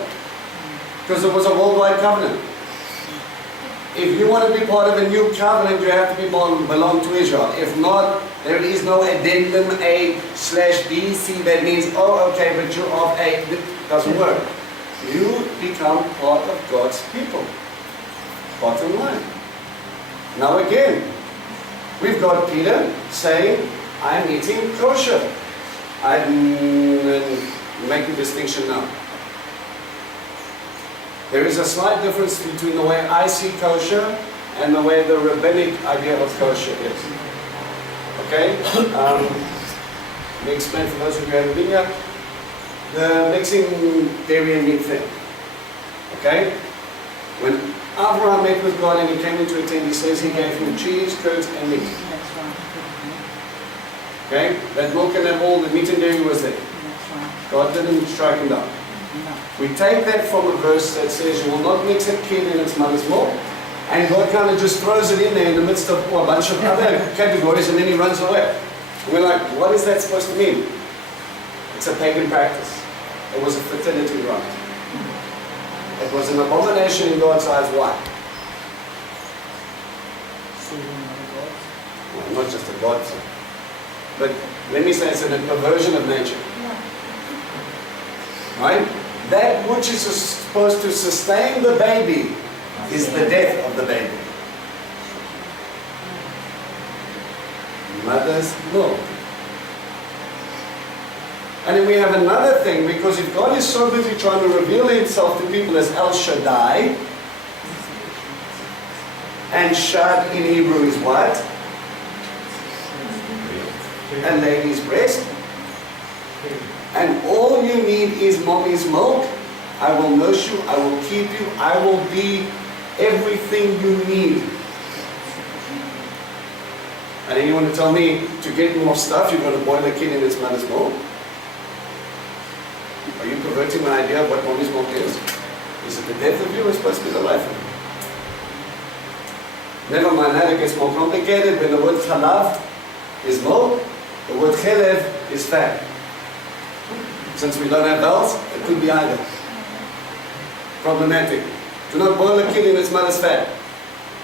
Because it was a worldwide covenant. If you want to be part of a new covenant, you have to belong to Israel. If not, there is no addendum A/B, C that means, oh, okay, but you're of A. It doesn't work. You become part of God's people. Bottom line. Now again, We've got Peter saying, I'm eating kosher. I make the distinction now. There is a slight difference between the way I see kosher and the way the rabbinic idea of kosher is. Okay? Let me explain for those of you who haven't been here. The mixing dairy and meat thing. Okay? When Abraham met with God and he came into a tent, he says he gave him cheese, curds, and meat. That's right. Okay? That milk and that all, the meat and dairy was there. That's right. God didn't strike him down. No. We take that from a verse that says you will not mix a kid in its mother's milk. And God kind of just throws it in there in the midst of a bunch of other categories and then he runs away. And we're like, what is that supposed to mean? It's a pagan practice. It was a fertility rite. It was an abomination in God's eyes. Why? Well, not just a God thing. But let me say it's a perversion of nature. Right? That which is supposed to sustain the baby is the death of the baby. Mother's milk. And then we have another thing, because if God is so busy trying to reveal himself to people as El Shaddai, and Shad in Hebrew is what? A lady's breast. And all you need is mommy's milk. I will nurse you, I will keep you, I will be everything you need. And then you want to tell me to get more stuff, you're going to boil a kid in its mother's milk? Are you perverting my idea of what mommy's milk is? Is it the death of you or is it supposed to be the life of you? Never mind that, it gets more complicated. When the word chalav is milk, the word chelev is fat. Since we don't have vowels, it could be either. Problematic. Do not boil a kid in its mother's fat.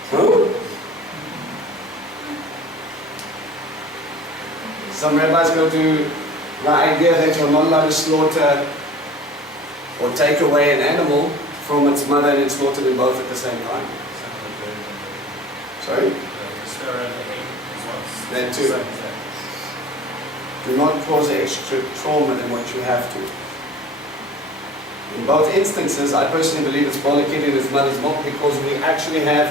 Huh? Some rabbis go to the idea that you're not allowed to slaughter or take away an animal from its mother and it's slaughtered in both at the same time. Sorry? That too. Do not cause extra trauma than what you have to. In both instances, I personally believe it's boil a kid in its mother's milk because we actually have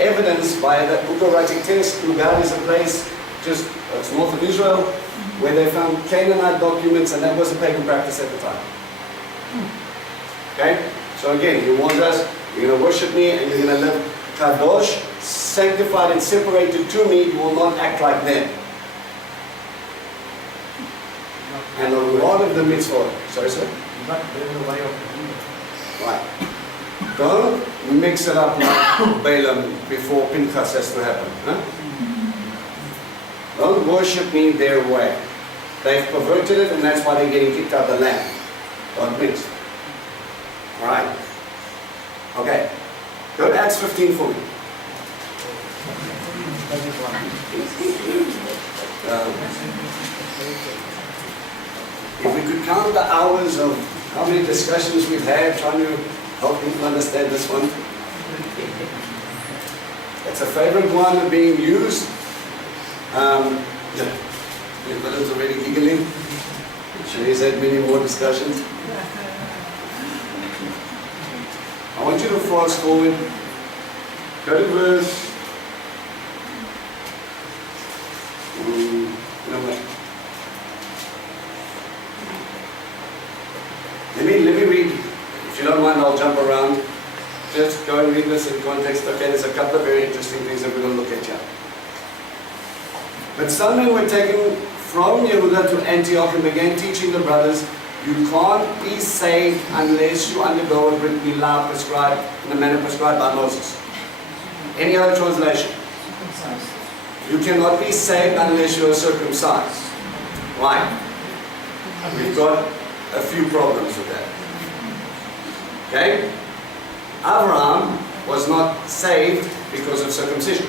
evidence by the Bukharitic test. Ugad is a place just, it's north of Israel, where they found Canaanite documents, and that was a pagan practice at the time. Okay? So again, he warns us, you're going to worship me and you're going to live kadosh, sanctified and separated to me, you will not act like them. And a lot of the mitzvot, sorry sir? Not in the way of the Right. Don't mix it up like Balaam before Pinchas has to happen. Huh? Don't worship me their way. They've perverted it and that's why they're getting kicked out of the land. Don't mix. Alright. Okay. Go to Acts 15 for me. If we could count the hours of how many discussions we've had trying to help people understand this one. It's a favorite one being used. Nicholas already giggling. He's had many more discussions. I want you to fast forward. Go to verse. Let me read. If you don't mind, I'll jump around. Just go and read this in context. Okay, there's a couple of very interesting things that we're going to look at here. But some men were taken from Yehuda to Antioch and began teaching the brothers, you can't be saved unless you undergo a Brit Milah prescribed in the manner prescribed by Moses. Any other translation? You cannot be saved unless you are circumcised. Why? We've got a few problems with that. Okay? Abraham was not saved because of circumcision.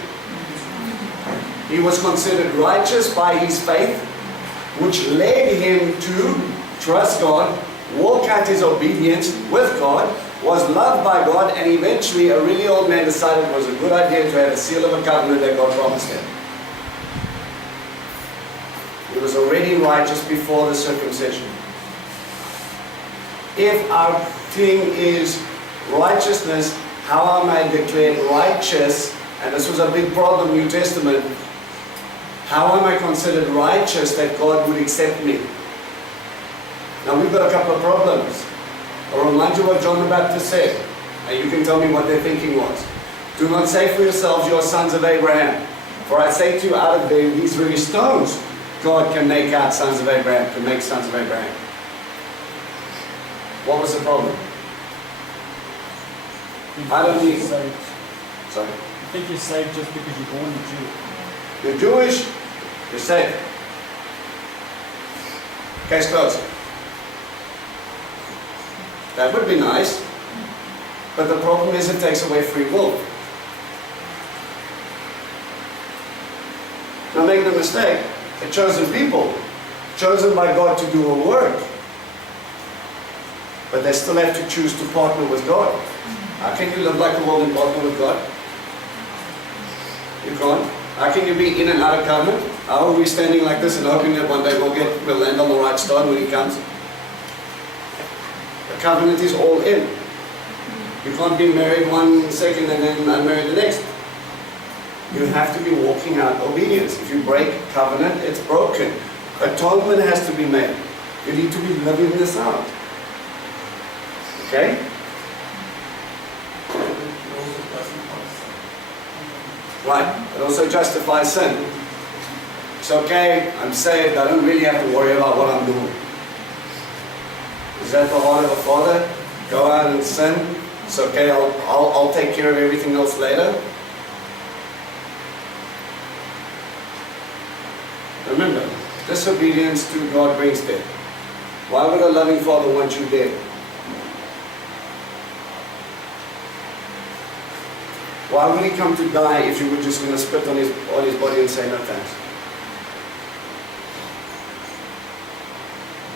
He was considered righteous by his faith, which led him to trust God, walk out his obedience with God, was loved by God, and eventually a really old man decided it was a good idea to have a seal of a covenant that God promised him. He was already righteous before the circumcision. If our thing is righteousness, how am I declared righteous? And this was a big problem in the New Testament. How am I considered righteous that God would accept me? Now we've got a couple of problems. I'll remind you what John the Baptist said, and you can tell me what their thinking was. Do not say for yourselves, you are sons of Abraham. For I say to you, out of these very stones, God can make out sons of Abraham, can make sons of Abraham. What was the problem? I don't need... Sorry? I think you're saved just because you're born a Jew. You're Jewish, you're saved. Case closed. That would be nice, but the problem is it takes away free will. Now make no mistake, a chosen people, chosen by God to do a work, but they still have to choose to partner with God. How can you live like the world and partner with God? You can't. How can you be in and out of covenant? How are we standing like this and hoping that one day we'll land on the right stone when He comes? The covenant is all in. You can't be married one second and then unmarried the next. You have to be walking out obedience. If you break covenant, it's broken. Atonement has to be made. You need to be living this out. Okay? Right. It also justifies sin. It's okay, I'm saved, I don't really have to worry about what I'm doing. Is that the heart of a father? Go out and sin. It's okay, I'll take care of everything else later. Remember, disobedience to God brings death. Why would a loving father want you dead? Why would He come to die if you were just going to spit on his body and say no thanks?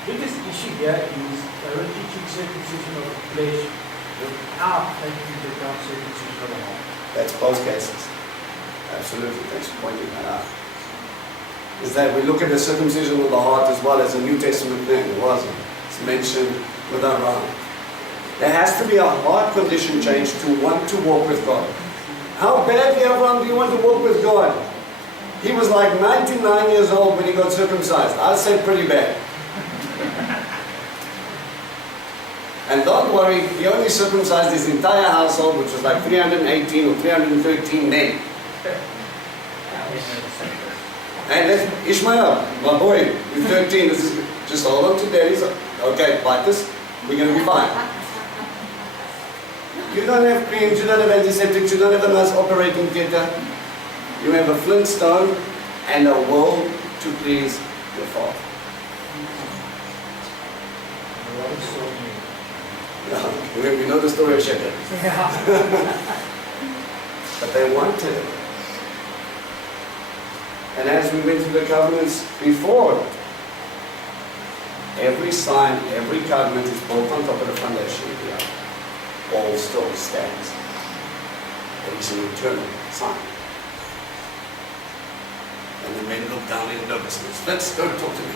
The biggest issue here is they were teaching circumcision of the flesh without taking into account circumcision of the heart. That's both cases. Absolutely, thanks for pointing that out. Is that we look at the circumcision of the heart as well as a New Testament thing. It wasn't. It's mentioned with Abraham. There has to be a heart condition change to want to walk with God. How badly, Abraham, do you want to walk with God? He was like 99 years old when he got circumcised. I'd say pretty bad. And don't worry, he only circumcised his entire household, which was like 318 or 313 men. And then Ishmael, my boy, you're 13, this is, just hold on to daddy's. Okay, bite this, we're going to be fine. You don't have creams, you don't have antiseptics, you don't have a nice operating theatre. You have a flintstone and a will to please your Father. Yeah, we know the story of Shechem. But they wanted it. And as we went through the covenants before, every sign, every covenant is built on top of the foundation of the other. All still stands. It is an eternal sign. And the men looked down in nervousness. Let's go talk to me.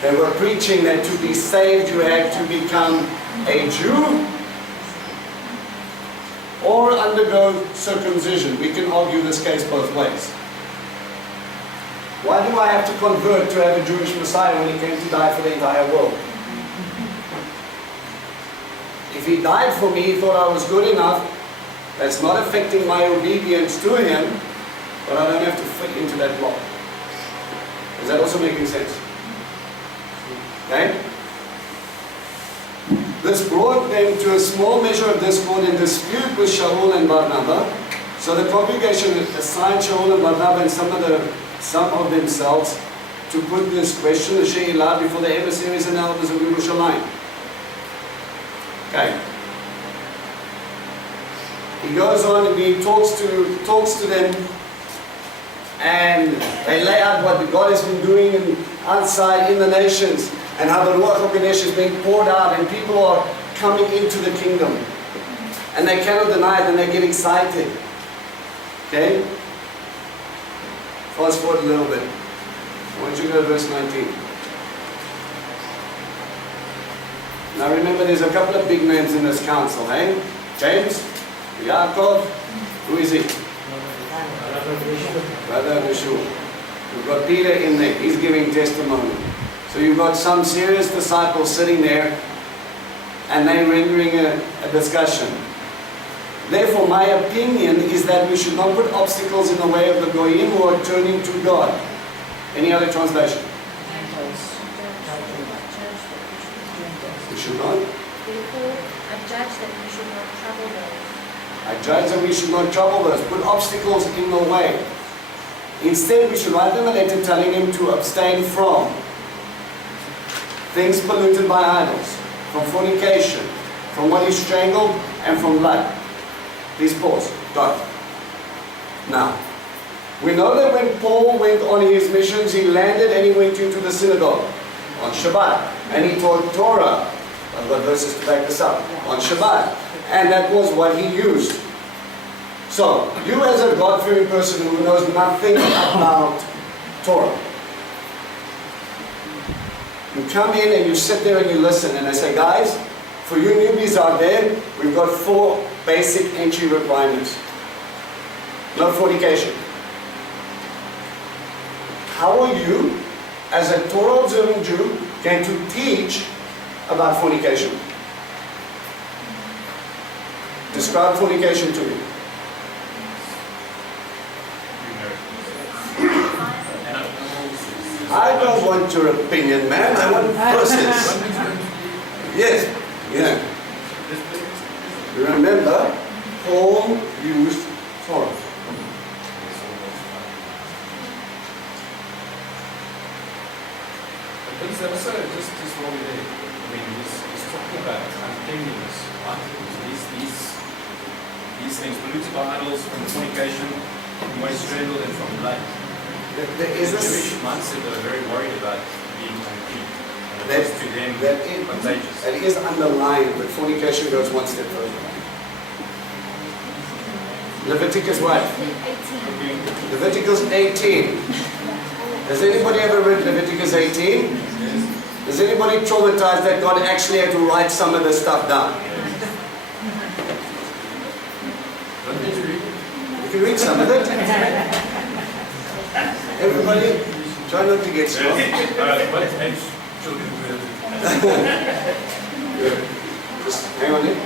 They were preaching that to be saved you had to become a Jew or undergo circumcision. We can argue this case both ways. Why do I have to convert to have a Jewish Messiah when He came to die for the entire world? If He died for me, He thought I was good enough. That's not affecting my obedience to Him, but I don't have to fit into that block. Is that also making sense? Okay? This brought them to a small measure of discord and dispute with Shaul and Barnabas. So the congregation assigned Shaul and Barnabas and some of themselves to put this question, the She'ilah, before the emissaries and elders of Yerushalayim. Okay. He goes on and he talks to them, and they lay out what God has been doing outside in the nations, and how the Ruach HaKodesh is being poured out, and people are coming into the kingdom. And they cannot deny it, and they get excited. Okay? Fast forward a little bit. Why don't you go to verse 19? Now remember, there's a couple of big names in this council, hey? James, Yaakov, who is he? Brother of Yeshua. We've got Peter in there, he's giving testimony. So you've got some serious disciples sitting there and they're rendering a discussion. Therefore, my opinion is that we should not put obstacles in the way of the Goyim who are turning to God. Any other translation? We should not? Therefore, I judge that we should not trouble those. I judge that we should not trouble those, put obstacles in the way. Instead, we should write them a letter telling them to abstain from things polluted by idols, from fornication, from what is strangled, and from blood. Please pause. Dot. Now, we know that when Paul went on his missions, he landed and he went into the synagogue on Shabbat. And he taught Torah. I've got verses to back this up. On Shabbat. And that was what he used. So, you as a God-fearing person who knows nothing about Torah, you come in and you sit there and you listen and I say, guys, for you newbies out there, we've got 4 basic entry requirements. No fornication. How are you, as a Torah-observing Jew, going to teach about fornication? Describe fornication to me. I don't want your opinion, man. I want verses. Yes. Yeah. You remember, Paul used Torah. But he's also just wrong there. I mean, he's talking about uncleanliness, right? These things polluted by idols, from fornication, from waste strangled, and from blood. There is The a Jewish mindset are very worried about being unclean. And it was to them contagious. That is underlined, but fornication goes one step further. Leviticus what? 18. Leviticus 18. Has anybody ever read Leviticus 18? Is anybody traumatized that God actually had to write some of this stuff down? You can read some of it. Everybody, try not to get strong. What age children were Just hang on here.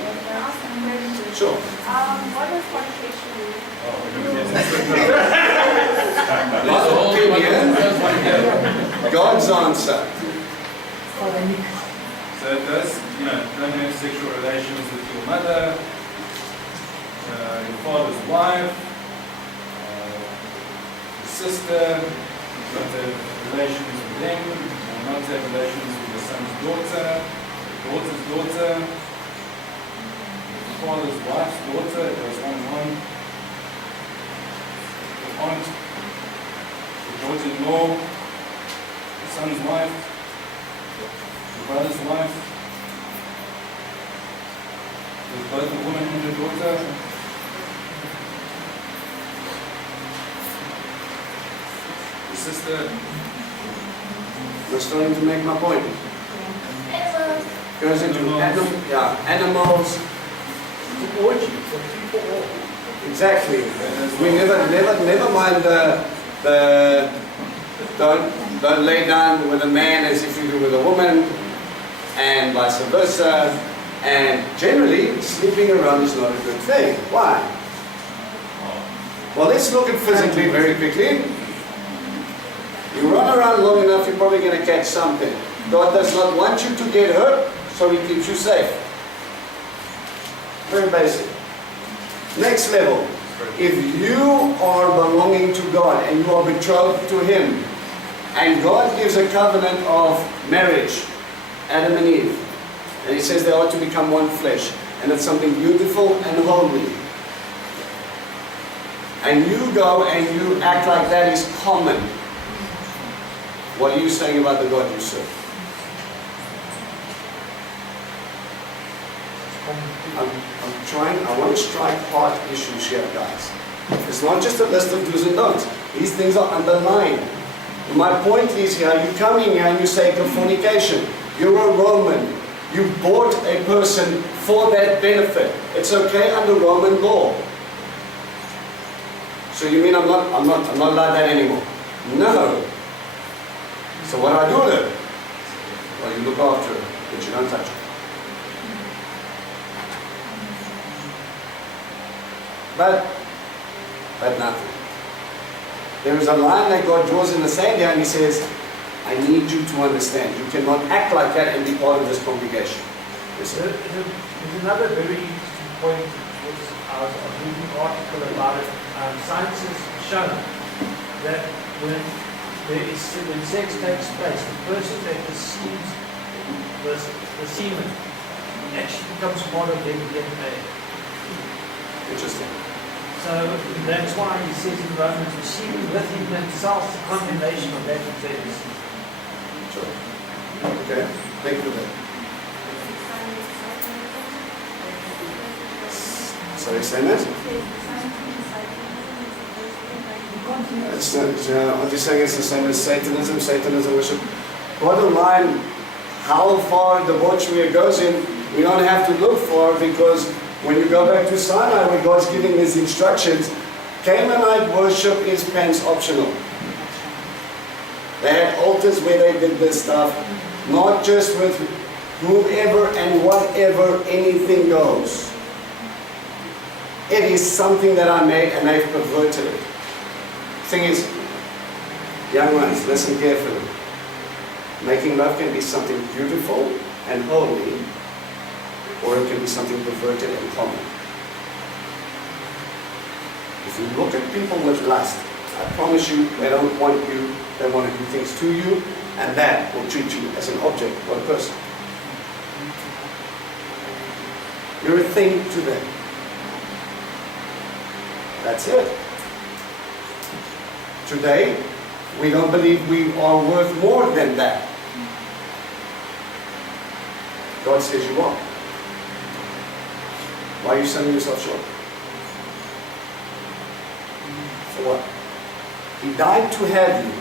Sure. What does fornication mean? My opinion, God's answer. So it does, don't have sexual relations with your mother, your father's wife, your sister, not have relations with them, or not have relations with your son's daughter, your daughter's daughter, your father's wife's daughter, it goes on and on. Your aunt, your daughter-in-law, your son's wife, your brother's wife, with both a woman and a daughter. Your sister. We're starting to make my point. Goes into animals. Exactly. We never mind the don't lay down with a man as if you do with a woman, and vice versa. And generally, sleeping around is not a good thing. Why? Well, let's look at physically very quickly. You run around long enough, you're probably going to catch something. God does not want you to get hurt, so He keeps you safe. Very basic. Next level. If you are belonging to God and you are betrothed to Him, and God gives a covenant of marriage, Adam and Eve, and He says they ought to become one flesh, and it's something beautiful and holy, and you go and you act like that is common, what are you saying about the God you serve? I want to strike hard issues here, guys. It's not just a list of do's and don'ts. These things are underlined. My point is here, you come in here and you say fornication. You're a Roman. You bought a person for that benefit. It's okay under Roman law. So you mean I'm not allowed that anymore? No. So what do I do with it? Well, you look after it, but you don't touch it. But nothing. There is a line that God draws in the sand here and He says, I need you to understand. You cannot act like that and be part of this congregation. Yes, sir? There's another very interesting point, which I was reading an article about it. Science has shown that when sex takes place, the person that receives the semen actually becomes part of their DNA. Interesting. So that's why He says in Romans, receiving with Him themselves the condemnation of that which they receive. Sure. Okay, thank you then. Sorry, say that? Are you saying it's the same as Satanism, Satanism worship? Bottom line, how far debauchery goes in, we don't have to look for, because when you go back to Sinai, where God's giving these instructions, Canaanite worship is pants optional. They had altars where they did this stuff, not just with whoever and whatever anything goes. It is something that I made and they've perverted it. Thing is, young ones, listen carefully. Making love can be something beautiful and holy, or it can be something perverted and common. If you look at people with lust, I promise you, they don't want you, they want to do things to you, and that will treat you as an object or a person. You're a thing to them. That's it. Today, we don't believe we are worth more than that. God says you are. Why are you selling yourself short? For what? He died to have you.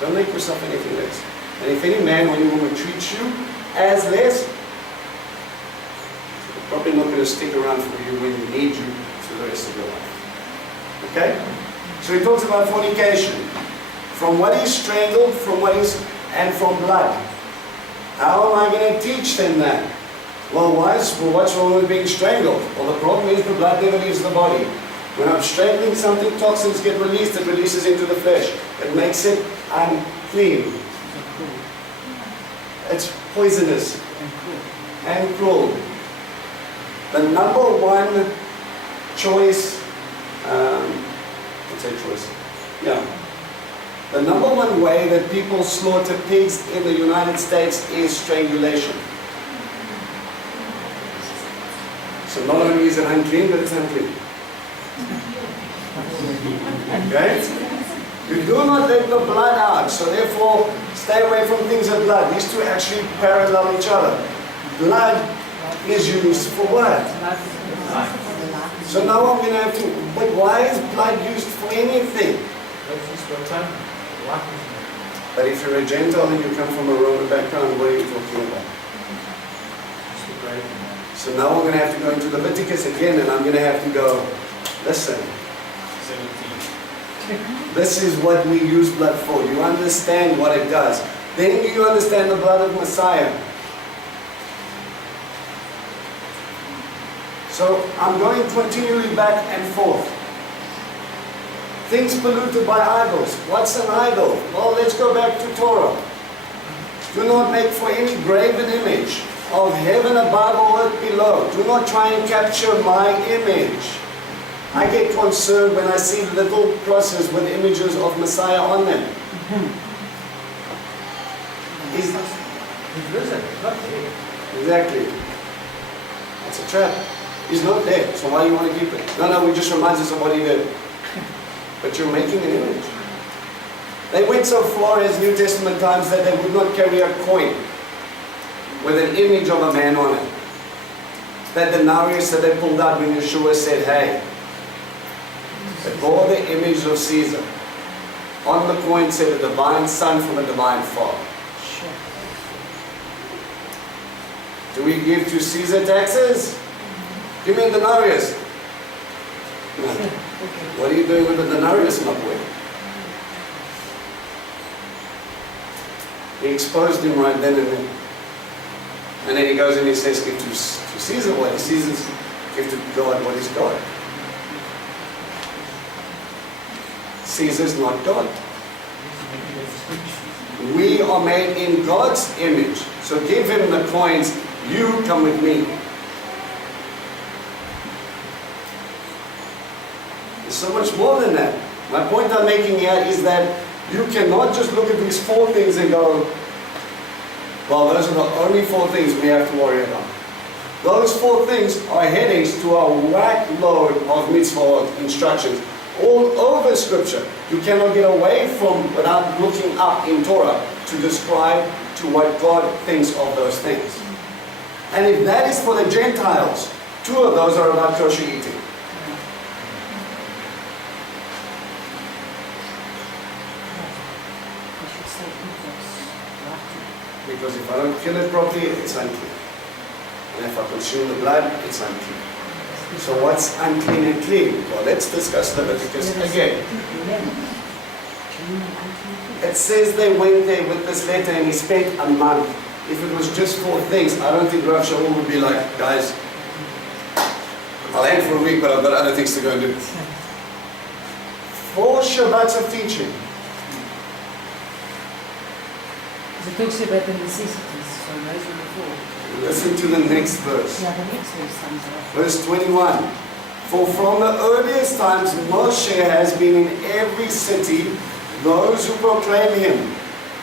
Don't make yourself anything less. And if any man or any woman treats you as less, they're probably not going to stick around for you when you need you for the rest of your life. Okay? So he talks about fornication. From what is strangled, and from blood. How am I going to teach them that? Well, what's wrong with being strangled? Well, the problem is the blood never leaves the body. When I'm strangling something, toxins get released, it releases into the flesh. It makes it unclean. It's poisonous and cruel. The number one choice, the number one way that people slaughter pigs in the United States is strangulation. So not only is it unclean, but it's unclean. Okay? You do not let the blood out, so therefore stay away from things of blood. These two actually parallel each other. Blood is used for what? So now I'm going to have to, but why is blood used for anything? But if you're a Gentile and you come from a Roman background, what are you talking about? So now we're going to have to go into Leviticus again, and I'm going to have to go, listen. 17. This is what we use blood for. You understand what it does. Then you understand the blood of Messiah. So I'm going continually back and forth. Things polluted by idols. What's an idol? Well, let's go back to Torah. Do not make for any graven image of heaven above or earth below. Do not try and capture my image. I get concerned when I see little crosses with images of Messiah on them. He's risen, not dead. Exactly. It's a trap. He's not dead, so why do you want to keep it? No, it just reminds us of what he did. But you're making an image. They went so far as New Testament times that they would not carry a coin with an image of a man on it. That denarius that they pulled out when Yeshua said, hey, they bore the image of Caesar on the coin said a divine son from a divine father. Sure. Do we give to Caesar taxes? Give me denarius. No. What are you doing with the denarius, my boy? He exposed him right then and there. And then he goes and he says, give to Caesar what is Caesar's, give to God what is God. Caesar's not God. We are made in God's image. So give him the coins, you come with me. There's so much more than that. My point I'm making here is that you cannot just look at these 4 things and go, well, those are the only 4 things we have to worry about. Those 4 things are headings to a whack load of mitzvot instructions all over Scripture. You cannot get away from without looking up in Torah to describe to what God thinks of those things. And if that is for the Gentiles, 2 of those are about kosher eating. We should say ethos. Because if I don't kill it properly, it's unclean. And if I consume the blood, it's unclean. So what's unclean and clean? Well, let's discuss Leviticus again. It says they went there with this letter and he spent a month. If it was just 4 things, I don't think Rav Shaul would be like, guys, I'll end for a week, but I've got other things to go and do. 4 Shabbats of teaching. It talks about the necessities, so those are the 4. Listen to the next verse. Yeah, the next verse sums it up. Verse 21. For from the earliest times Moshe has been in every city those who proclaim him,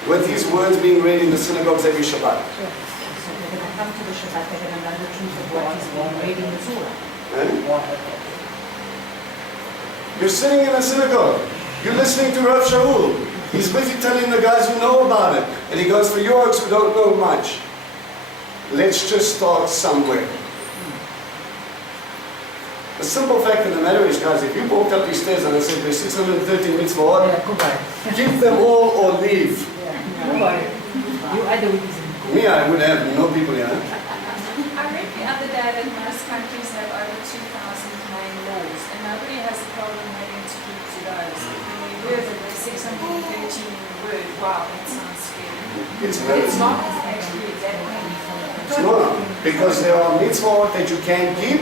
with his words being read in the synagogues every Shabbat. Sure. So they're going to come to the Shabbat, they're going to know the truth of what is being read in the Torah. You're sitting in a synagogue. You're listening to Rav Shaul. He's busy telling the guys who know about it. And he goes, for you oaks who don't know much, let's just start somewhere. The simple fact of the matter is, guys, if you walked up these stairs and I said there's 613 mitzvot, keep them all or leave. You either with this. Me, I would have no people here. I read the other day that most countries have over 2,000 main laws, and nobody has a problem having to keep to those. When you hear that there's 613 in the word, wow, that sounds scary. It's But very it's not actually exactly. It's not, because there are mitzvot that you can't keep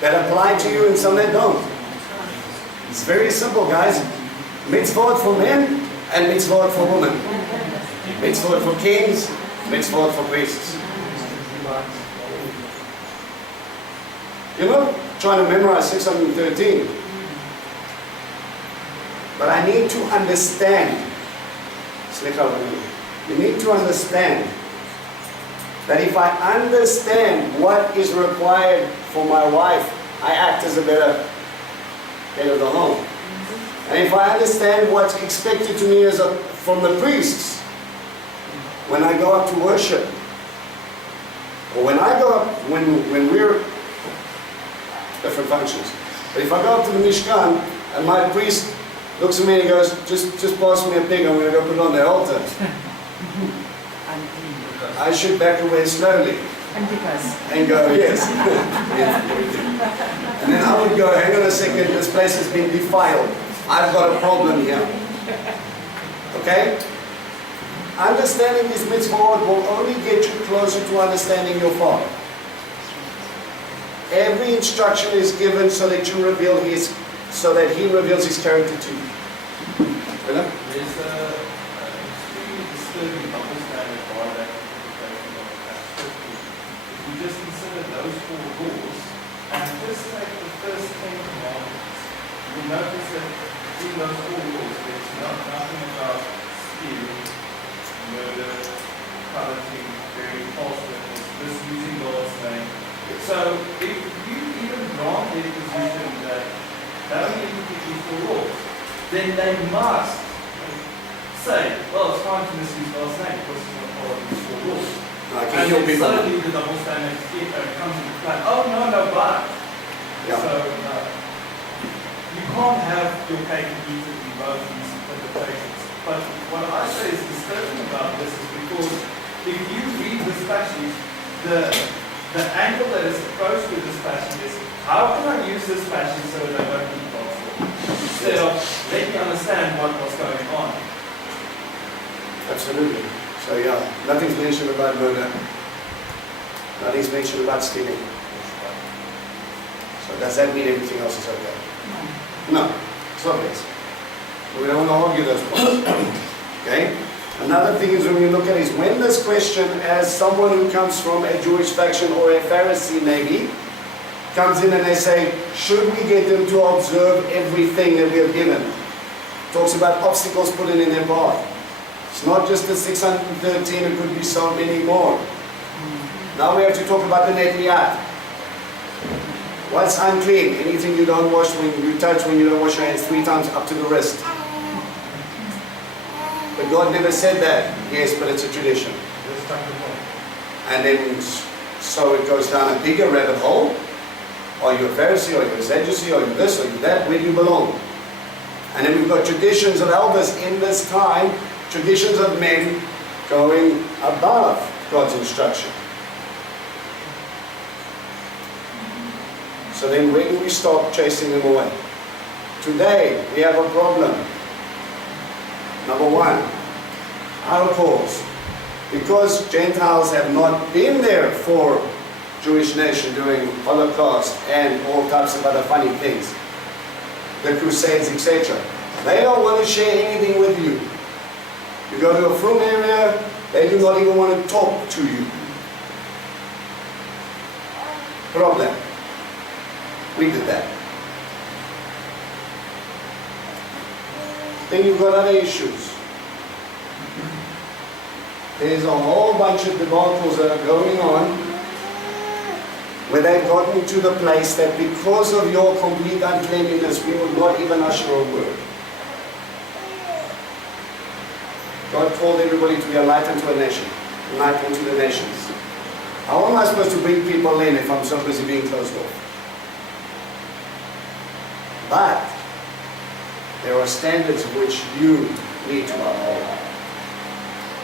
that apply to you and some that don't. It's very simple, guys. Mitzvot for men and mitzvot for women. Mitzvot for kings, mitzvot for priests. You're not trying to memorize 613. But I need to understand. You need to understand that if I understand what is required for my wife, I act as a better head of the home. And if I understand what's expected to me from the priests, when I go up to worship, or when I go up, when we're different functions. But if I go up to the Mishkan and my priest looks at me and he goes, just pass me a pig, I'm going to go put it on the altar. I should back away slowly. And go, yes. And then I would go, hang on a second, this place has been defiled. I've got a problem here. Okay? Understanding this mitzvah will only get you closer to understanding your Father. Every instruction is given so that you reveal so that He reveals His character to you. There's a extremely disturbing double standard by that interpretation of Acts 50. If we just consider those 4 laws and just take the first 10 commandments, you'll notice that in those 4 laws there's nothing about stealing, murder, coveting, bearing false witness, misusing God's name. So if you even grant their position that they only look at these 4 laws, then they must say, well, it's fine to misuse God's name because it's not part of these 4 laws. And then suddenly the double standard comes into play. Oh, no, but. Yeah. So you can't have your cake and eat it in both these interpretations. But what I say is disturbing about this is because if you read this passage, the angle that is approached with this passage is, how can I use this passage so that I don't keep God's law? Instead of, let me understand what's going on. Absolutely. So yeah, nothing's mentioned about murder. Nothing's mentioned about stealing. So does that mean everything else is okay? No. It's not this. We don't want to argue those points. Okay? Another thing is when you look at is when this question, as someone who comes from a Jewish faction or a Pharisee maybe, comes in and they say, should we get them to observe everything that we have given? Talks about obstacles put in their path. It's not just the 613, it could be so many more. Now we have to talk about the netliat. What's unclean? Anything you don't wash, when you touch when you don't wash your hands 3 times up to the wrist. But God never said that. Yes, but it's a tradition. And then, so it goes down a bigger rabbit hole. Are you a Pharisee, or are you a Sadducee, or are you this, or are you that? Where do you belong? And then we've got traditions of elders in this time, traditions of men going above God's instruction. So then where do we stop chasing them away? Today, we have a problem. Number one, our cause. Because Gentiles have not been there for Jewish nation during Holocaust and all types of other funny things, the Crusades, etc. They don't want to share anything with you. You go to a frum area, they do not even want to talk to you. Problem. We did that. Then you've got other issues. There's a whole bunch of debacles that are going on where they've gotten to the place that because of your complete uncleanliness, we will not even usher a word. God called everybody to be a light unto a nation, a light unto the nations. How am I supposed to bring people in if I'm so busy being closed off? But there are standards which you need to uphold.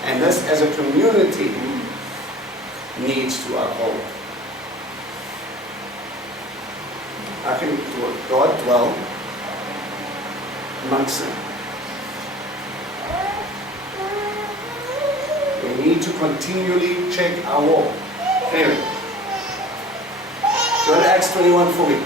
And this, as a community, needs to uphold. How can God dwell amongst them? We need to continually check our walk. Anyway, go to Acts 21 for me.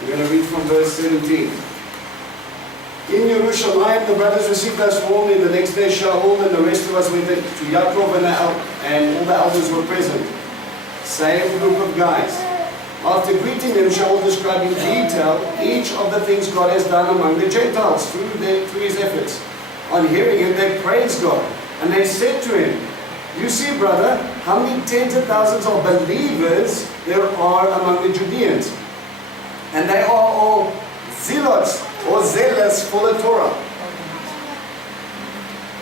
We're going to read from verse 17. In Jerusalem, the brothers received us warmly. The next day, Shaul and the rest of us went to Yaakov, and all the elders were present. Same group of guys. After greeting them, Shaul described in detail each of the things God has done among the Gentiles through his efforts. On hearing it, they praised God. And they said to him, you see, brother, how many tens of thousands of believers there are among the Judeans. And they are all zealots or zealous for the Torah.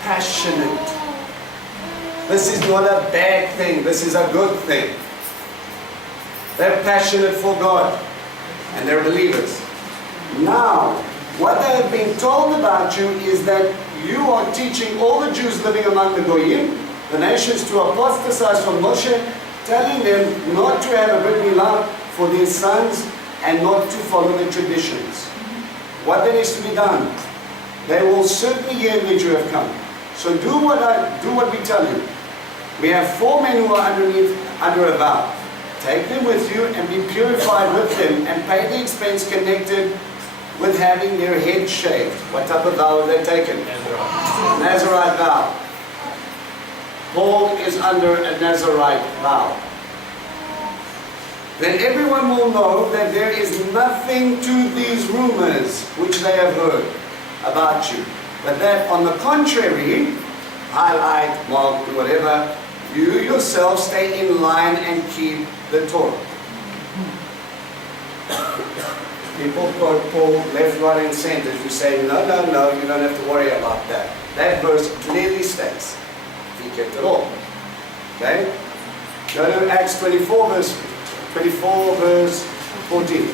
Passionate. This is not a bad thing. This is a good thing. They're passionate for God. And they're believers. Now, what they have been told about you is that you are teaching all the Jews living among the Goyim, the nations, to apostatize from Moshe, telling them not to have a Brit Milah for their sons, and not to follow the traditions. What then is to be done? They will certainly hear that you have come. So do what we tell you. We have 4 men who are under a vow. Take them with you and be purified with them and pay the expense connected with having their head shaved. What type of vow have they taken? Nazarite vow. Paul is under a Nazarite vow. Then everyone will know that there is nothing to these rumors which they have heard about you. But that on the contrary, highlight, mark, whatever, you yourself stay in line and keep the Torah. People quote Paul left, right, and center to say, no, no, no, you don't have to worry about that. That verse clearly states he kept it all. Okay? Go to Acts 24 verse 14.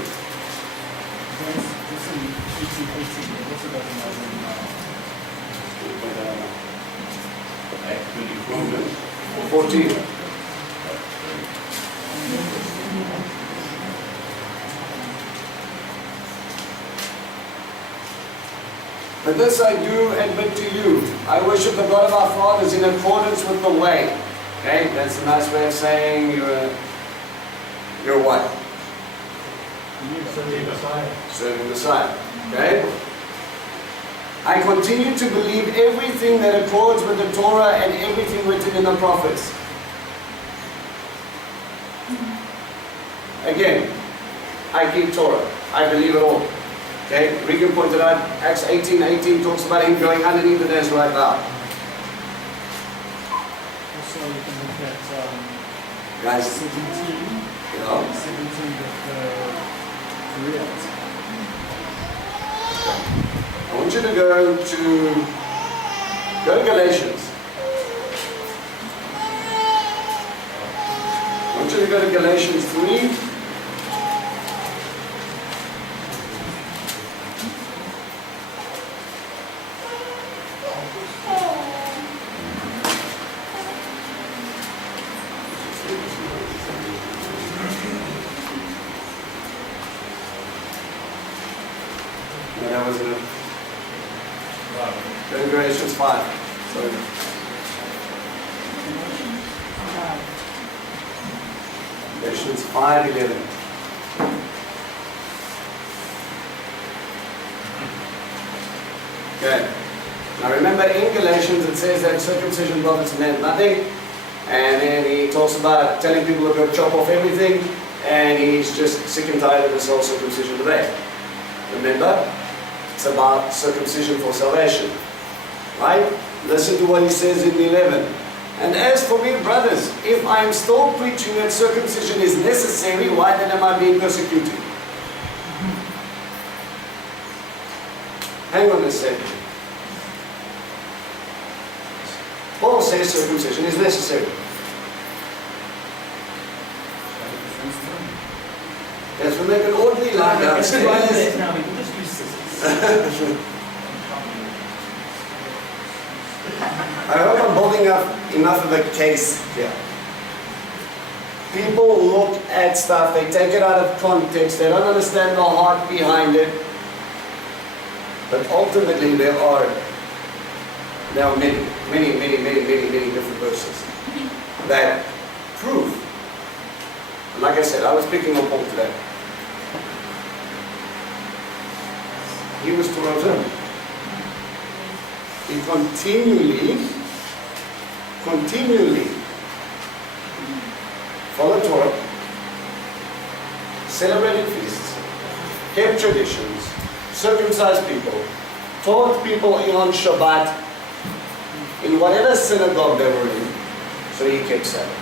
Act 24. 14. But this I do admit to you, I worship the God of our fathers in accordance with the way. Okay, that's a nice way of saying you're what? Serving Messiah. Serving Messiah. Okay? I continue to believe everything that accords with the Torah and everything written in the prophets. Again, I keep Torah. I believe it all. Okay, Regan pointed out, Acts 18:18 talks about him going underneath the Nazarite vow. Also, you can look at Guys, 17. yeah. 17 with Koreans. I want you to go to Galatians. I want you to go to Galatians 3. No, that wasn't it. Go to Galatians 5. Sorry. Galatians 5:11. Okay. Now remember, in Galatians it says that circumcision profits meant nothing, and then he talks about telling people to go chop off everything, and he's just sick and tired of this whole circumcision debate. Remember, it's about circumcision for salvation. Right? Listen to what he says in 11. And as for me, brothers, if I am still preaching that circumcision is necessary, why then am I being persecuted? Hang on a second. Paul says circumcision is necessary. Yes, we make an ordinary line downstairs. Now we can just use scissors. I hope I'm building up enough of a case here. People look at stuff, they take it out of context, they don't understand the heart behind it. But ultimately there are many different verses that prove. And like I said, I was picking on Paul today. He was Torah observant. He continually followed Torah, celebrated feasts, kept traditions, circumcised people, taught people on Shabbat in whatever synagogue they were in, so he kept Sabbath.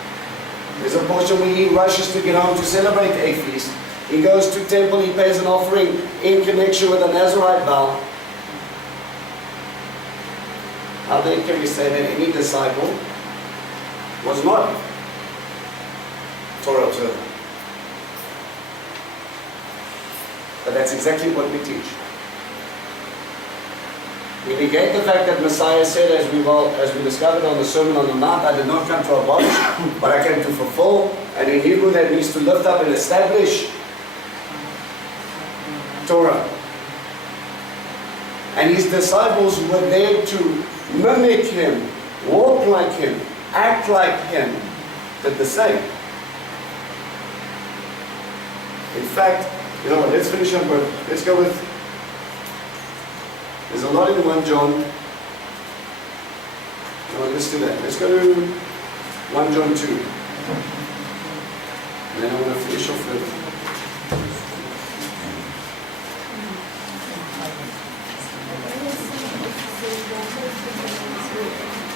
There's a portion where he rushes to get home to celebrate a feast. He goes to temple, he pays an offering in connection with the Nazarite vow. How then can we say that any disciple was not Torah observant? But that's exactly what we teach. We negate the fact that Messiah said, as we discovered on the Sermon on the Mount, I did not come to abolish, but I came to fulfill. And in Hebrew that means to lift up and establish Torah. And his disciples were there to mimic him, walk like him, act like him, did the same. In fact, you know what, let's finish up with, let's go with, there's a lot in 1 John. No, let's do that. Let's go to 1 John 2. And then I want to finish off with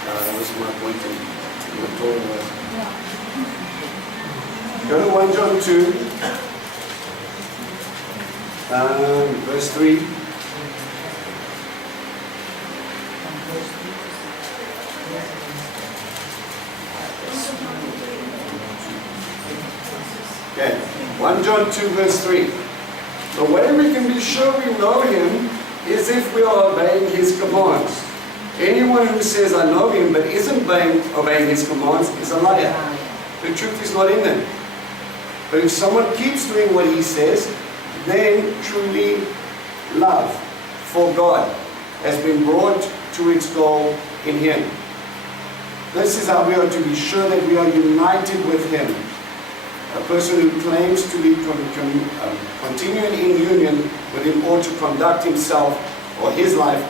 that was my point in the Torah. Go to 1 John 2. Verse 3. Okay, 1 John 2 verse 3. The way we can be sure we know Him is if we are obeying His commands. Anyone who says, I know Him, but isn't obeying His commands is a liar. The truth is not in them. But if someone keeps doing what He says, then truly love for God has been brought to its goal in Him. This is how we are to be sure that we are united with Him. A person who claims to be continuing in union with Him ought to conduct himself or his life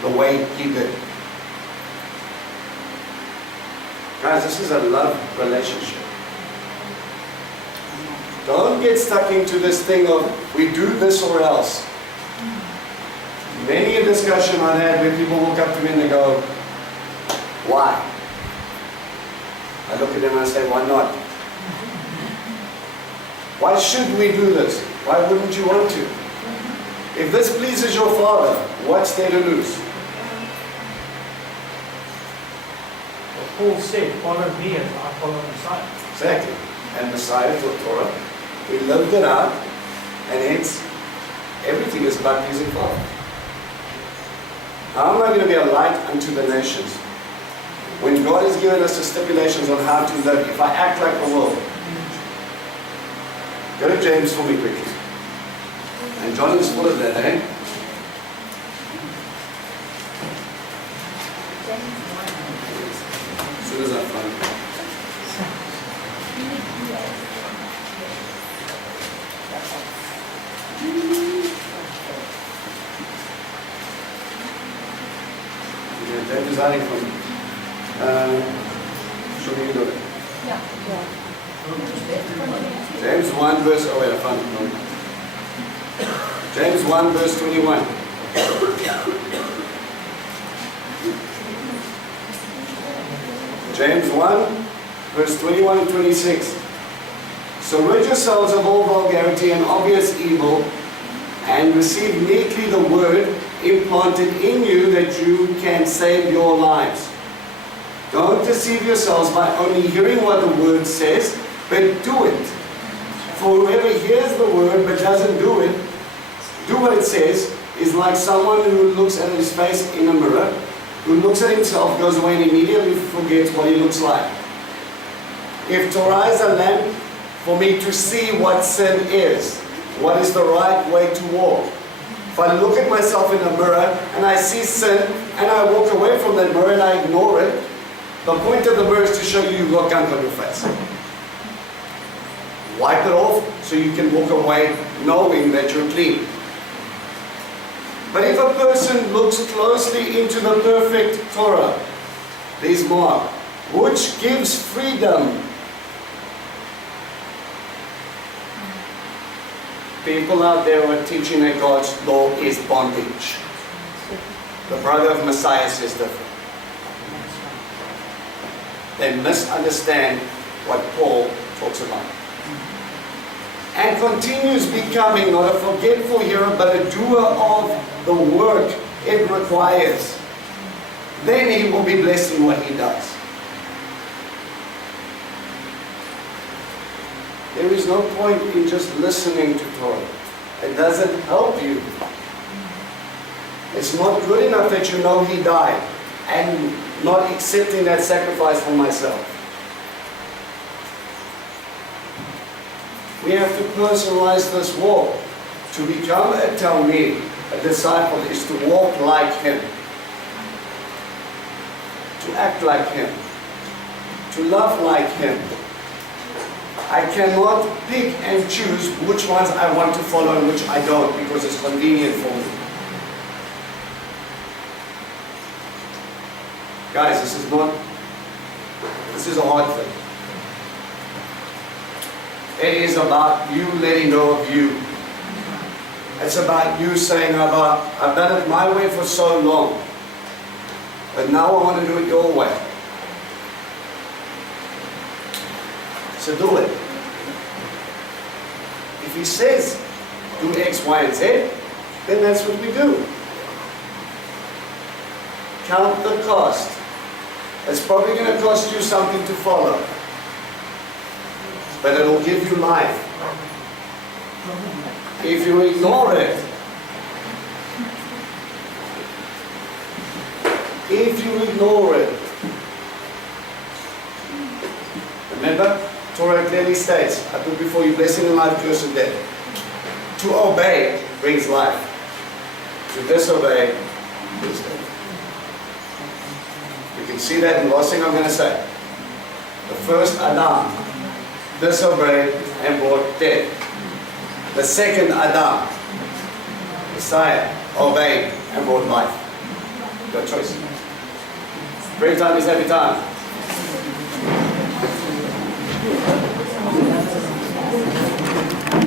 the way He did. Guys, this is a love relationship. Don't get stuck into this thing of we do this or else. Many a discussion I've had where people walk up to me and they go, why? I look at them and I say, why not? Why should we do this? Why wouldn't you want to? If this pleases your Father, what's there to lose? Well, Paul said, follow me as I follow Messiah. Exactly. And Messiah for Torah, we lived it out, and hence everything is about pleasing Father. How am I going to be a light unto the nations? When God has given us the stipulations on how to live, if I act like the world. Go to James for me quickly. And John is full of that, eh? As soon as I find it. Yeah, James is hiding from me. Show me you do it. James 1 verse, oh wait, I found it. James 1 verse 21. James 1 verse 21 and 26. So rid yourselves of all vulgarity and obvious evil, and receive meekly the word implanted in you that you can save your lives. Don't deceive yourselves by only hearing what the word says, but do it. For whoever hears the word but doesn't do what it says, is like someone who looks at his face in a mirror, who looks at himself, goes away and immediately forgets what he looks like. If Torah is a lamp for me to see what sin is, what is the right way to walk. If I look at myself in a mirror and I see sin and I walk away from that mirror and I ignore it, the point of the mirror is to show you you've got gunk on your face. Wipe it off so you can walk away knowing that you're clean. But if a person looks closely into the perfect Torah, there's more, which gives freedom. People out there are teaching that God's law is bondage. The brother of Messiah says different. They misunderstand what Paul talks about. And continues becoming not a forgetful hearer, but a doer of the work it requires. Then he will be blessed in what he does. There is no point in just listening to Torah. It doesn't help you. It's not good enough that you know He died and not accepting that sacrifice for myself. We have to personalize this walk. To become a Talmid, a disciple, is to walk like Him, to act like Him, to love like Him. I cannot pick and choose which ones I want to follow and which I don't because it's convenient for me. Guys, this is a hard thing. It is about you letting go of you. It's about you saying, I've done it my way for so long, but now I want to do it your way. So do it. If He says, do X, Y, and Z, then that's what we do. Count the cost. It's probably going to cost you something to follow, but it'll give you life. If you ignore it, remember, Torah clearly states, I put before you blessing and life, curse and death. To obey brings life. To disobey brings death. You can see that in the last thing I'm going to say. The first Adam disobeyed and brought death. The second Adam, Messiah, obeyed and brought life. Your choice. Break time is happy time.